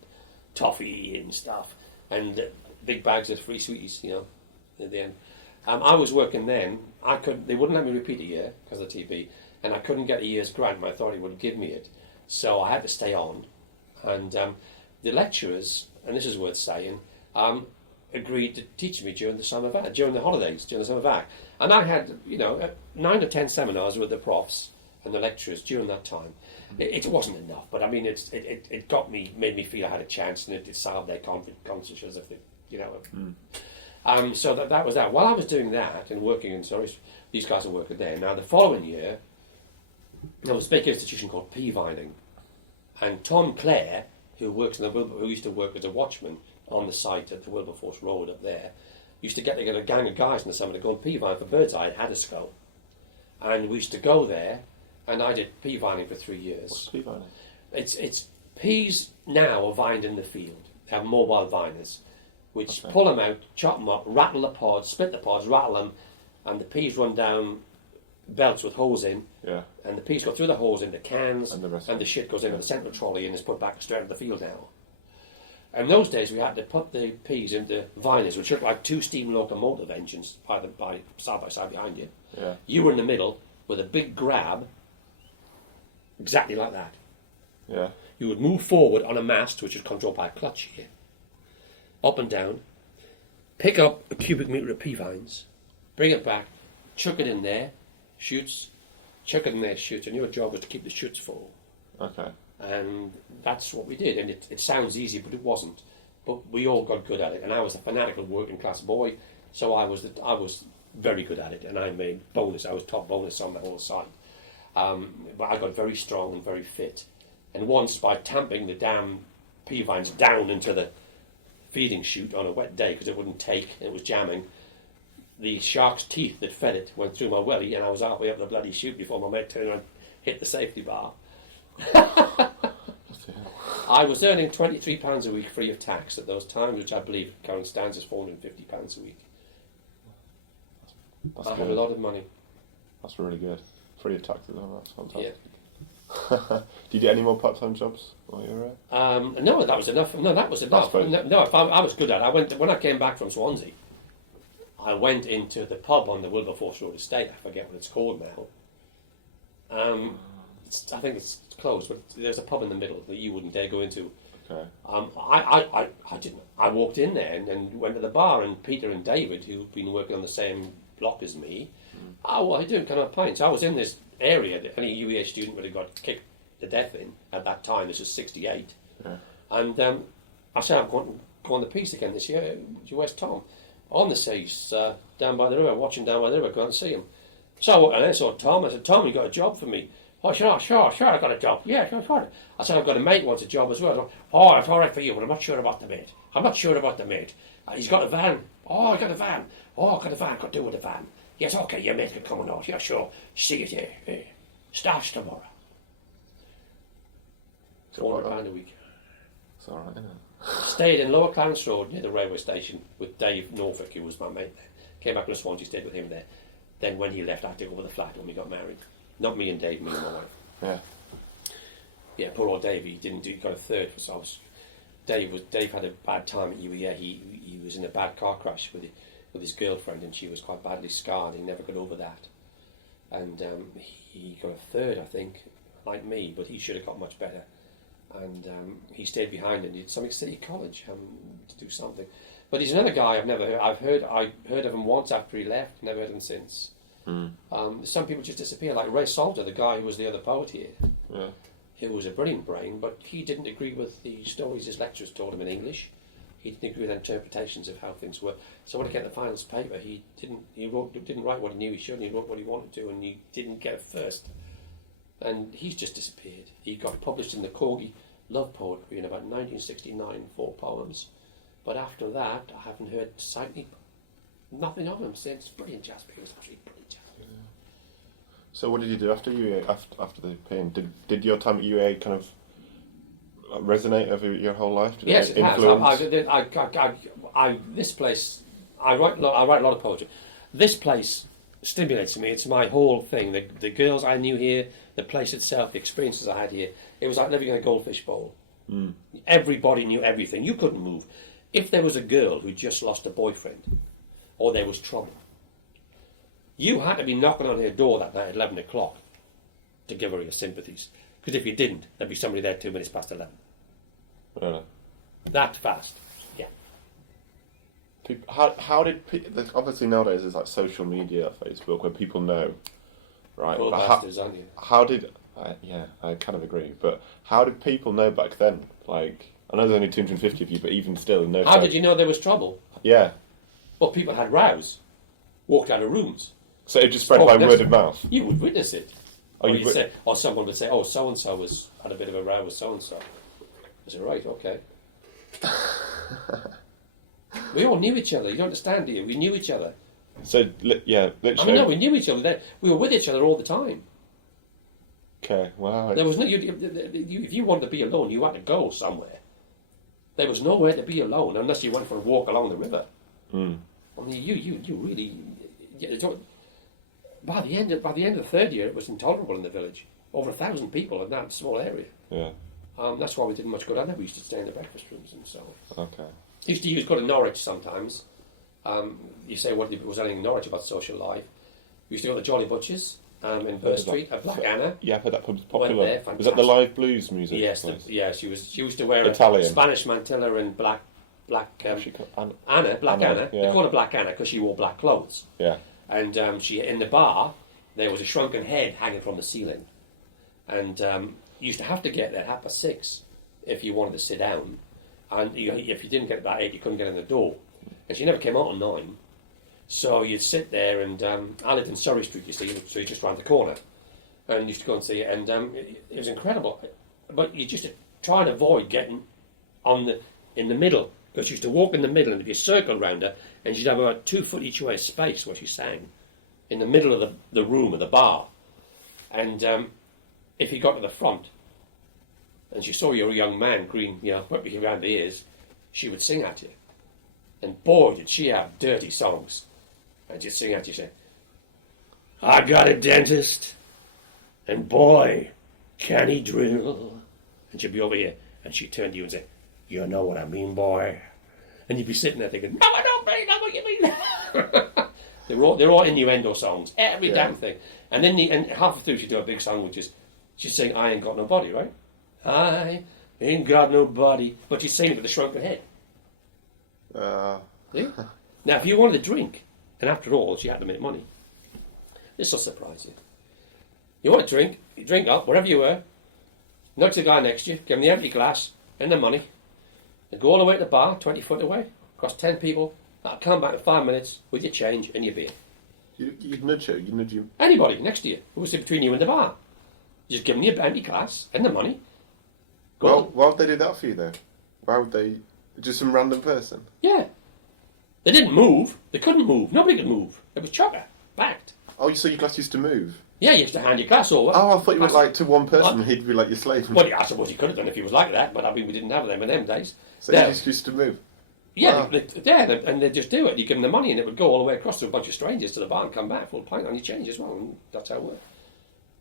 toffee and stuff, and big bags of free sweeties, at the end. I was working then. They wouldn't let me repeat a year because of the TB, and I couldn't get a year's grant. My authority wouldn't give me it, so I had to stay on. And the lecturers, and this is worth saying, agreed to teach me during the holidays, during the summer vac. And I had, 9 or 10 seminars with the profs and the lecturers during that time. It wasn't enough, but I mean, it made me feel I had a chance, and it solved their consciences if they, So that was that. While I was doing that and working in Norwich, these guys were working there. Now the following year, there was a big institution called P-vining, and Tom Clare, who used to work as a watchman on the site at the Wilberforce Road up there, used to get together a gang of guys in the summer to go and P-vine for Birdseye at Haddiscoe. And we used to go there, and I did P-vining for 3 years. What's P-vining? It's peas now are vined in the field. They have mobile viners, which pull them out, chop them up, rattle the pods, split the pods, rattle them, and the peas run down belts with holes in, and the peas go through the holes into cans, and the shit goes into the central trolley and is put back straight into the field now. And in those days, we had to put the peas into viners, which looked like 2 steam locomotive engines by side by side behind you. Yeah. You were in the middle with a big grab, exactly like that. Yeah. You would move forward on a mast, which was controlled by a clutch here, up and down, pick up a cubic metre of pea vines, bring it back, chuck it in there, shoots, chuck it in there, shoots, and your job was to keep the shoots full. Okay. And that's what we did, and it sounds easy, but it wasn't. But we all got good at it, and I was a fanatical working class boy, so I was very good at it, and I made bonus. I was top bonus on the whole site. But I got very strong and very fit. And once, by tamping the damn pea vines down into the feeding chute on a wet day, because it wouldn't take, it was jamming, the shark's teeth that fed it went through my welly, and I was halfway up the bloody chute before my mate turned around and hit the safety bar. I was earning £23 a week free of tax at those times, which I believe current stands as £450 a week. I had a lot of money. That's really good. Free of tax, that's fantastic. Yeah. Did you get any more part-time jobs while you were there? No, that was enough. No, that was enough. I was good at it. When I came back from Swansea, I went into the pub on the Wilberforce Road estate. I forget what it's called now. I think it's closed, but there's a pub in the middle that you wouldn't dare go into. Okay. I didn't. I walked in there and went to the bar, and Peter and David, who'd been working on the same block as me, what are you doing? Can I have a pint? So I was in this area that any UEA student would have got kicked to death in at that time. This was 68. Yeah. And I said, I'm going to the piece again this year. Where's Tom? On the seas, down by the river, watching down by the river, go and see him. So I walked in and saw Tom. I said, Tom, you got a job for me? Oh, sure, I got a job. Yeah, sure. I said, I've got a mate who wants a job as well. Oh, it's all right for you, but I'm not sure about the mate. He's got a van. Oh, I got a van. Oh, I got a van. Got to do with a van. Yes, okay, your mate can come on out. Yeah, sure. See you there. Starts tomorrow. £400 a week. It's all right, isn't it? Stayed in Lower Clarence Road near the railway station with Dave Norfolk, who was my mate there. Came back to Swansea, stayed with him there. Then when he left, I took over the flat when we got married. Not me and Dave, me and my wife. Yeah. Yeah, poor old Dave, he got a third. So Dave had a bad time at UEA. He was in a bad car crash with his girlfriend, and she was quite badly scarred. He never got over that. And he got a third, I think, like me, but he should have got much better. And he stayed behind and did something City College to do something. But he's another guy I've never heard. I heard of him once after he left, never heard of him since. Some people just disappear, like Ray Salter, the guy who was the other poet here. Yeah. He was a brilliant brain, but he didn't agree with the stories his lecturers told him in English. He didn't agree with interpretations of how things were. So when he came to the finals paper, he didn't write what he knew he should, and he wrote what he wanted to, and he didn't get it first. And he's just disappeared. He got published in the Corgi Love Poetry in about 1969, 4 poems. But after that, I haven't heard nothing of him since. Brilliant jazz, because actually brilliant jazz. Yeah. So what did you do after UEA? After the pain, did your time at UEA kind of resonate over your whole life? Did yes, it has. This place, I write a lot of poetry. This place stimulates me. It's my whole thing. The girls I knew here, the place itself, the experiences I had here. It was like living in a goldfish bowl. Everybody knew everything. You couldn't move. If there was a girl who just lost a boyfriend, or there was trouble, You had to be knocking on her door that night at 11 o'clock to give her your sympathies. Because if you didn't, there'd be somebody there 2 minutes past 11. Really? That fast. Yeah. How did obviously nowadays there's like social media, Facebook, where people know, right? Old bastards, aren't you? How did? Yeah, I kind of agree. But how did people know back then? Like, I know there's only 250 of you, but even still, no. How did you know there was trouble? Yeah. Well, people had rows, walked out of rooms. So it just spread by word of mouth. You would witness it. Oh, or someone would say, "Oh, so and so had a bit of a row with so and so." I said, "Right, okay." We all knew each other. You don't understand, do you? We knew each other. So yeah, literally. I mean, no, we knew each other. We were with each other all the time. Okay, wow. There was no. If you wanted to be alone, you had to go somewhere. There was nowhere to be alone unless you went for a walk along the river. Mm. I mean, you really. By the end of the third year, it was intolerable in the village. Over 1,000 people in that small area. Yeah. That's why we didn't much go down there. We used to stay in the breakfast rooms and so on. Okay. Used to go to Norwich sometimes. You say, what was anything in Norwich about social life? We used to go to the Jolly Butchers in Burr Street, at Black Anna. Yeah, but that pub's popular. There, was that the live blues music? Yes, she used to wear Italian. a Spanish mantilla and black Anna. Anna. Yeah. They called her Black Anna because she wore black clothes. Yeah. And she in the bar, there was a shrunken head hanging from the ceiling. And you used to have to get there at 6:30 if you wanted to sit down. And if you didn't get about 8, you couldn't get in the door. And she never came out on 9. So you'd sit there, and I lived in Surrey Street, you see, so you just round the corner. And used to go and see it, and it was incredible. But you just try and avoid getting in the middle, because you used to walk in the middle, and there'd be a circle around her, and she'd have about 2 foot each way space where she sang, in the middle of the room, of the bar. And if you got to the front, and she saw you were a young man, green, whipping around the ears, she would sing at you. And boy, did she have dirty songs. And she'd sing at you, say, "I got a dentist, and boy, can he drill." And she'd be over here, and she'd turn to you and say, "You know what I mean, boy?" And you'd be sitting there thinking, "No, I don't mean what you mean." They're all innuendo songs, every damn thing. And then and halfway through she'd do a big song, which is, she'd sing, "I ain't got no body," right? I ain't got no body. But she'd sing it with a shrunken head. See? Now, if you wanted to drink, and after all, she had to make money, this will surprise you. You want to drink, you drink up, wherever you were, nudge the guy next to you, give him the empty glass and the money, and go all the way to the bar, 20 foot away, across 10 people, that'll come back in 5 minutes with your change and your beer. You'd nudge her? You'd nudge you? Anybody next to you, who was between you and the bar. Just give them your empty glass and the money. Well, why would they do that for you, though? Why would they... Just some random person? Yeah. They didn't move. They couldn't move. Nobody could move. It was chocker. Backed. Oh, so your glass used to move? Yeah, you used to hand your glass over. Oh, I thought you went like to one person, he'd be like your slave. Well, I suppose he could have done if he was like that, but I mean, we didn't have them in them days. So you just used to move? Yeah, and they'd just do it. You give them the money and it would go all the way across to a bunch of strangers to the bar and come back, full pint on your change as well, and that's how it worked.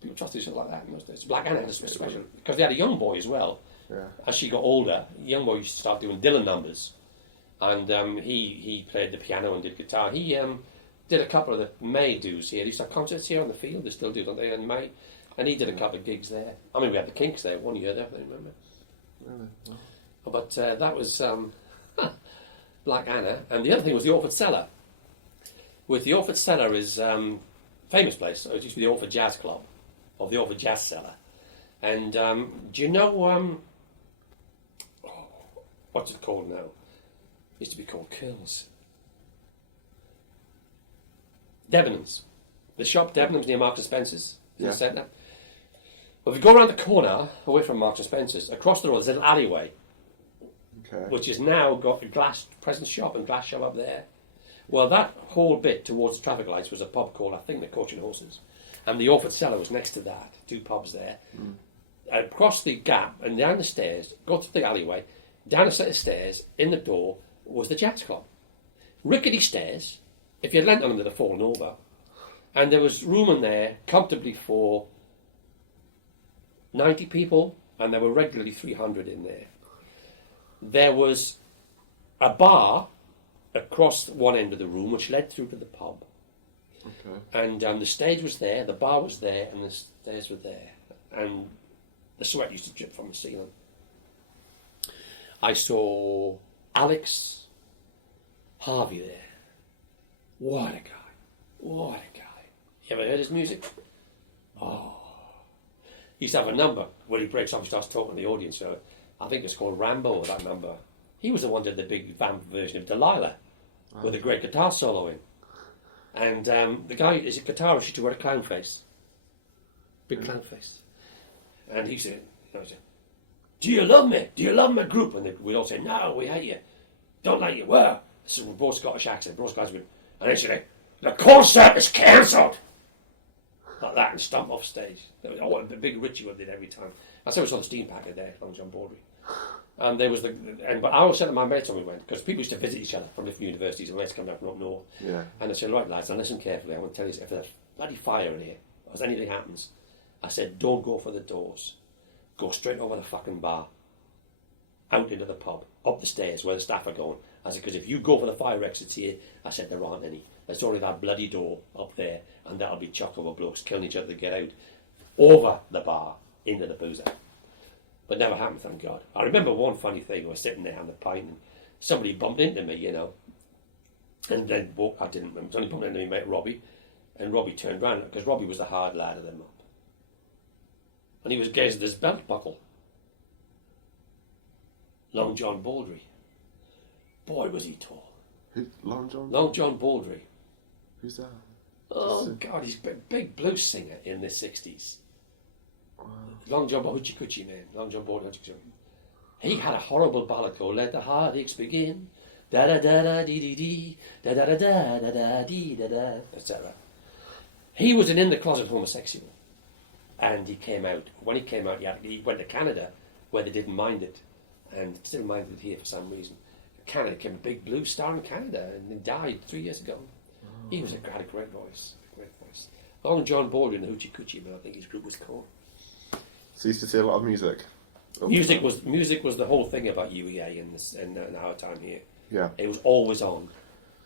People trusted each other like that in those days. Black Anna had a special, because they had a young boy as well. Yeah. As she got older, the young boy used to start doing Dylan numbers. And he played the piano and did guitar. He did a couple of the May do's here. They used to have concerts here on the field. They still do, don't they, in May? And he did a couple of gigs there. I mean, we had the Kinks there 1 year there, I remember. Really? Wow. But that was Black Anna. And the other thing was the Orford Cellar. The Orford Cellar is famous place. It used to be the Orford Jazz Club, or the Orford Jazz Cellar. And do you know, what's it called now? It used to be called Curls. Debenhams. The shop Debenhams near Marks and Spencer's in the centre. Well, if you go around the corner, away from Marks and Spencer's, across the road there's an alleyway, which has now got a glass present shop and glass shop up there. Well, that whole bit towards the traffic lights was a pub called, I think, the Coach and Horses. And the Orford Cellar was next to that, 2 pubs there. Across the gap and down the stairs, go to the alleyway, down a set of stairs, in the door, was the jazz club. Rickety stairs. If you leant on them, they'd have fallen over. And there was room in there comfortably for 90 people, and there were regularly 300 in there. There was a bar across one end of the room which led through to the pub. Okay. And the stage was there, the bar was there, and the stairs were there. And the sweat used to drip from the ceiling. I saw Alex Harvey there. What a guy. What a guy. You ever heard his music? Oh. He used to have a number where he breaks off and starts talking to the audience. So I think it's called Rambo, that number. He was the one that did the big vamp version of Delilah with a great guitar solo in. And the guy is a guitarist, used to wear a clown face. Big clown face. And he said, do you love me? Do you love my group? And we'd all say, no, we hate you. Don't like you. Well, this is a broad Scottish accent. Broad Scottish. And then she'd say, the concert is cancelled. Like that, and stomp off stage. Oh, the big Richie one did every time. I said we saw the Steam Packer there, Long John Baldry. And there was but I always said to my mates when we went, because people used to visit each other from different universities, and let's come down from up north. Yeah. And I said, right lads, now listen carefully. I want to tell you, if there's a bloody fire in here, or if anything happens, I said, don't go for the doors. Go straight over the fucking bar, out into the pub, up the stairs where the staff are going. I said, because if you go for the fire exits here, I said, there aren't any. There's only that bloody door up there, and that'll be chock over blokes killing each other to get out, over the bar, into the boozer. But never happened, thank God. I remember one funny thing. I was sitting there on the pint, and somebody bumped into me, and then I didn't remember. Somebody bumped into me, mate Robbie, and Robbie turned round, because Robbie was the hard lad of the mob. And he was gazing at his belt buckle. Long John Baldry. Boy, was he tall. Who's Long John? Long John Baldry. Who's that? Oh, God, he's a big blues singer in the 60s. Wow. Long John Hoochie Coochie man. Long John Baldry. He had a horrible ballad called Let the Heartaches Begin. Da da da da dee dee dee. Da da da da da da dee da da, etc. He was an in-the-closet homosexual. And he came out. When he came out, he went to Canada, where they didn't mind it. And still minded it here for some reason. Canada became a big blues star in Canada, and he died 3 years ago. Oh. He had a great voice. Long John Baldry and the Hoochie Coochie Man, I think his group was called. So you used to see a lot of music? Music was the whole thing about UEA in our time here. Yeah. It was always on.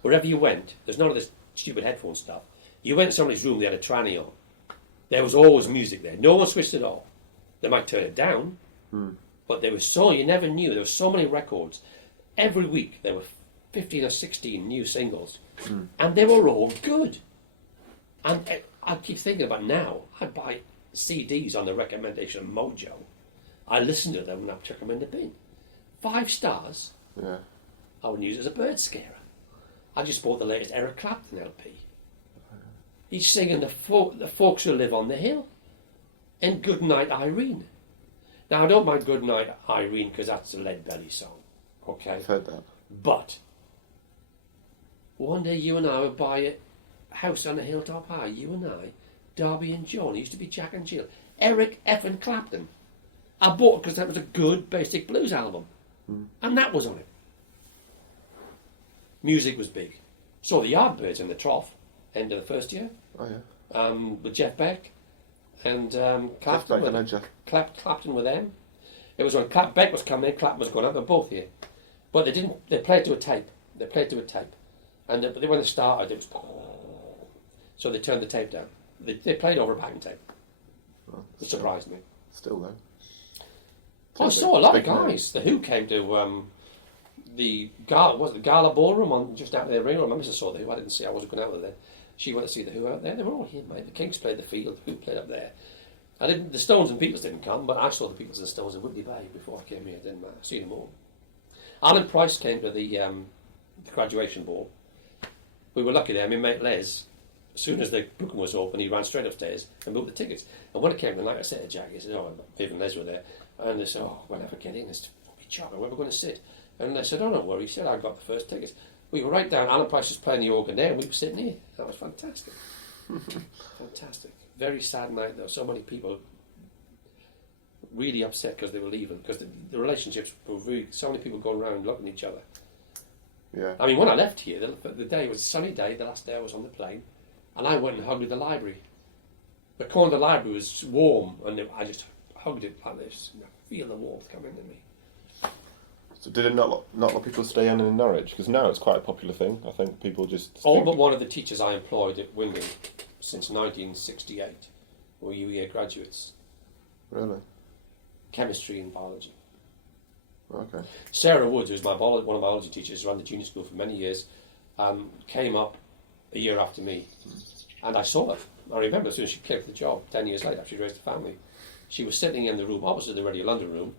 Wherever you went, there's none of this stupid headphone stuff. You went in somebody's room, they had a tranny on. There was always music there. No one switched it off. They might turn it down, but there was you never knew. There were so many records. Every week there were 15 or 16 new singles, and they were all good. And I keep thinking about now, I buy CDs on the recommendation of Mojo. I listen to them and I chuck them in the bin. 5 stars, yeah. I would use it as a bird scarer. I just bought the latest Eric Clapton LP. He's singing the folks who live on the hill and Goodnight Irene. Now, I don't mind Goodnight Irene because that's a Lead Belly song. Okay? I've heard that. But one day you and I would buy a house on a hilltop high. You and I, Darby and Joan. It used to be Jack and Jill. Eric effing Clapton. I bought it because that was a good basic blues album. And that was on it. Music was big. Saw the Yardbirds in the Trough, end of the first year. Oh, yeah. With Jeff Beck and Jeff Clapton. Beck, I know Jeff. Clapton with them. It was when Beck was coming in, Clapton was going up. They're both here. But they didn't. They played to a tape. And when they started, it was... So they turned the tape down. They played over a backing tape. Well, It surprised me. Still, though. I saw a lot of guys. The Who came to the Gala Ballroom on just out there. My missus saw the Who. I didn't see. I wasn't going out there. She went to see the Who out there. They were all here, mate. The Kings played the field. The Who played up there. The Stones and Beatles didn't come, but I saw the Beatles and the Stones in Whitley Bay before I came here. It didn't matter. I see them all. Alan Price came to the graduation ball. We were lucky there. My mate Les, as soon as the booking was open, he ran straight upstairs and booked the tickets. And when it came to the night, I said to Jack, he said, "Oh, Viv and Les were there." And they said, "Oh, we'll never get in. It's fucking chocolate. Where are we going to sit?" And they said, "Oh, don't worry." He said, "I got the first tickets." We were right down. Alan Price was playing the organ there, and we were sitting here. That was fantastic. Fantastic. Very sad night, though. So many people really upset because they were leaving, because the relationships were really... So many people going around looking at each other. Yeah. I mean, when I left here, the day was a sunny day. The last day I was on the plane, and I went and hugged the library. The corner of the library was warm, and I just hugged it like this. And I feel the warmth coming to me. So did it not a lot of people stay in Norwich? Because now it's quite a popular thing. I think people just... All but one of the teachers I employed at Winging since 1968 were UEA graduates. Really? Chemistry and biology. Okay. Sarah Woods, who's one of my biology teachers, ran the junior school for many years, came up a year after me. And I saw her. I remember as soon as she came for the job, 10 years later, after she raised a family. She was sitting in the room opposite the Radio London room,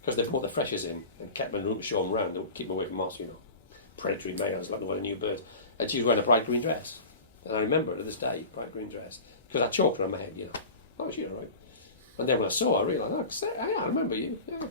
because they brought the freshers in and kept them in the room to show them around, to keep them away from us, predatory males, like the one new birds. And she was wearing a bright green dress. And I remember her to this day, bright green dress. Because I chalked her on my head, Oh, she all right. And then when I saw her, I realised, I remember you. Yeah.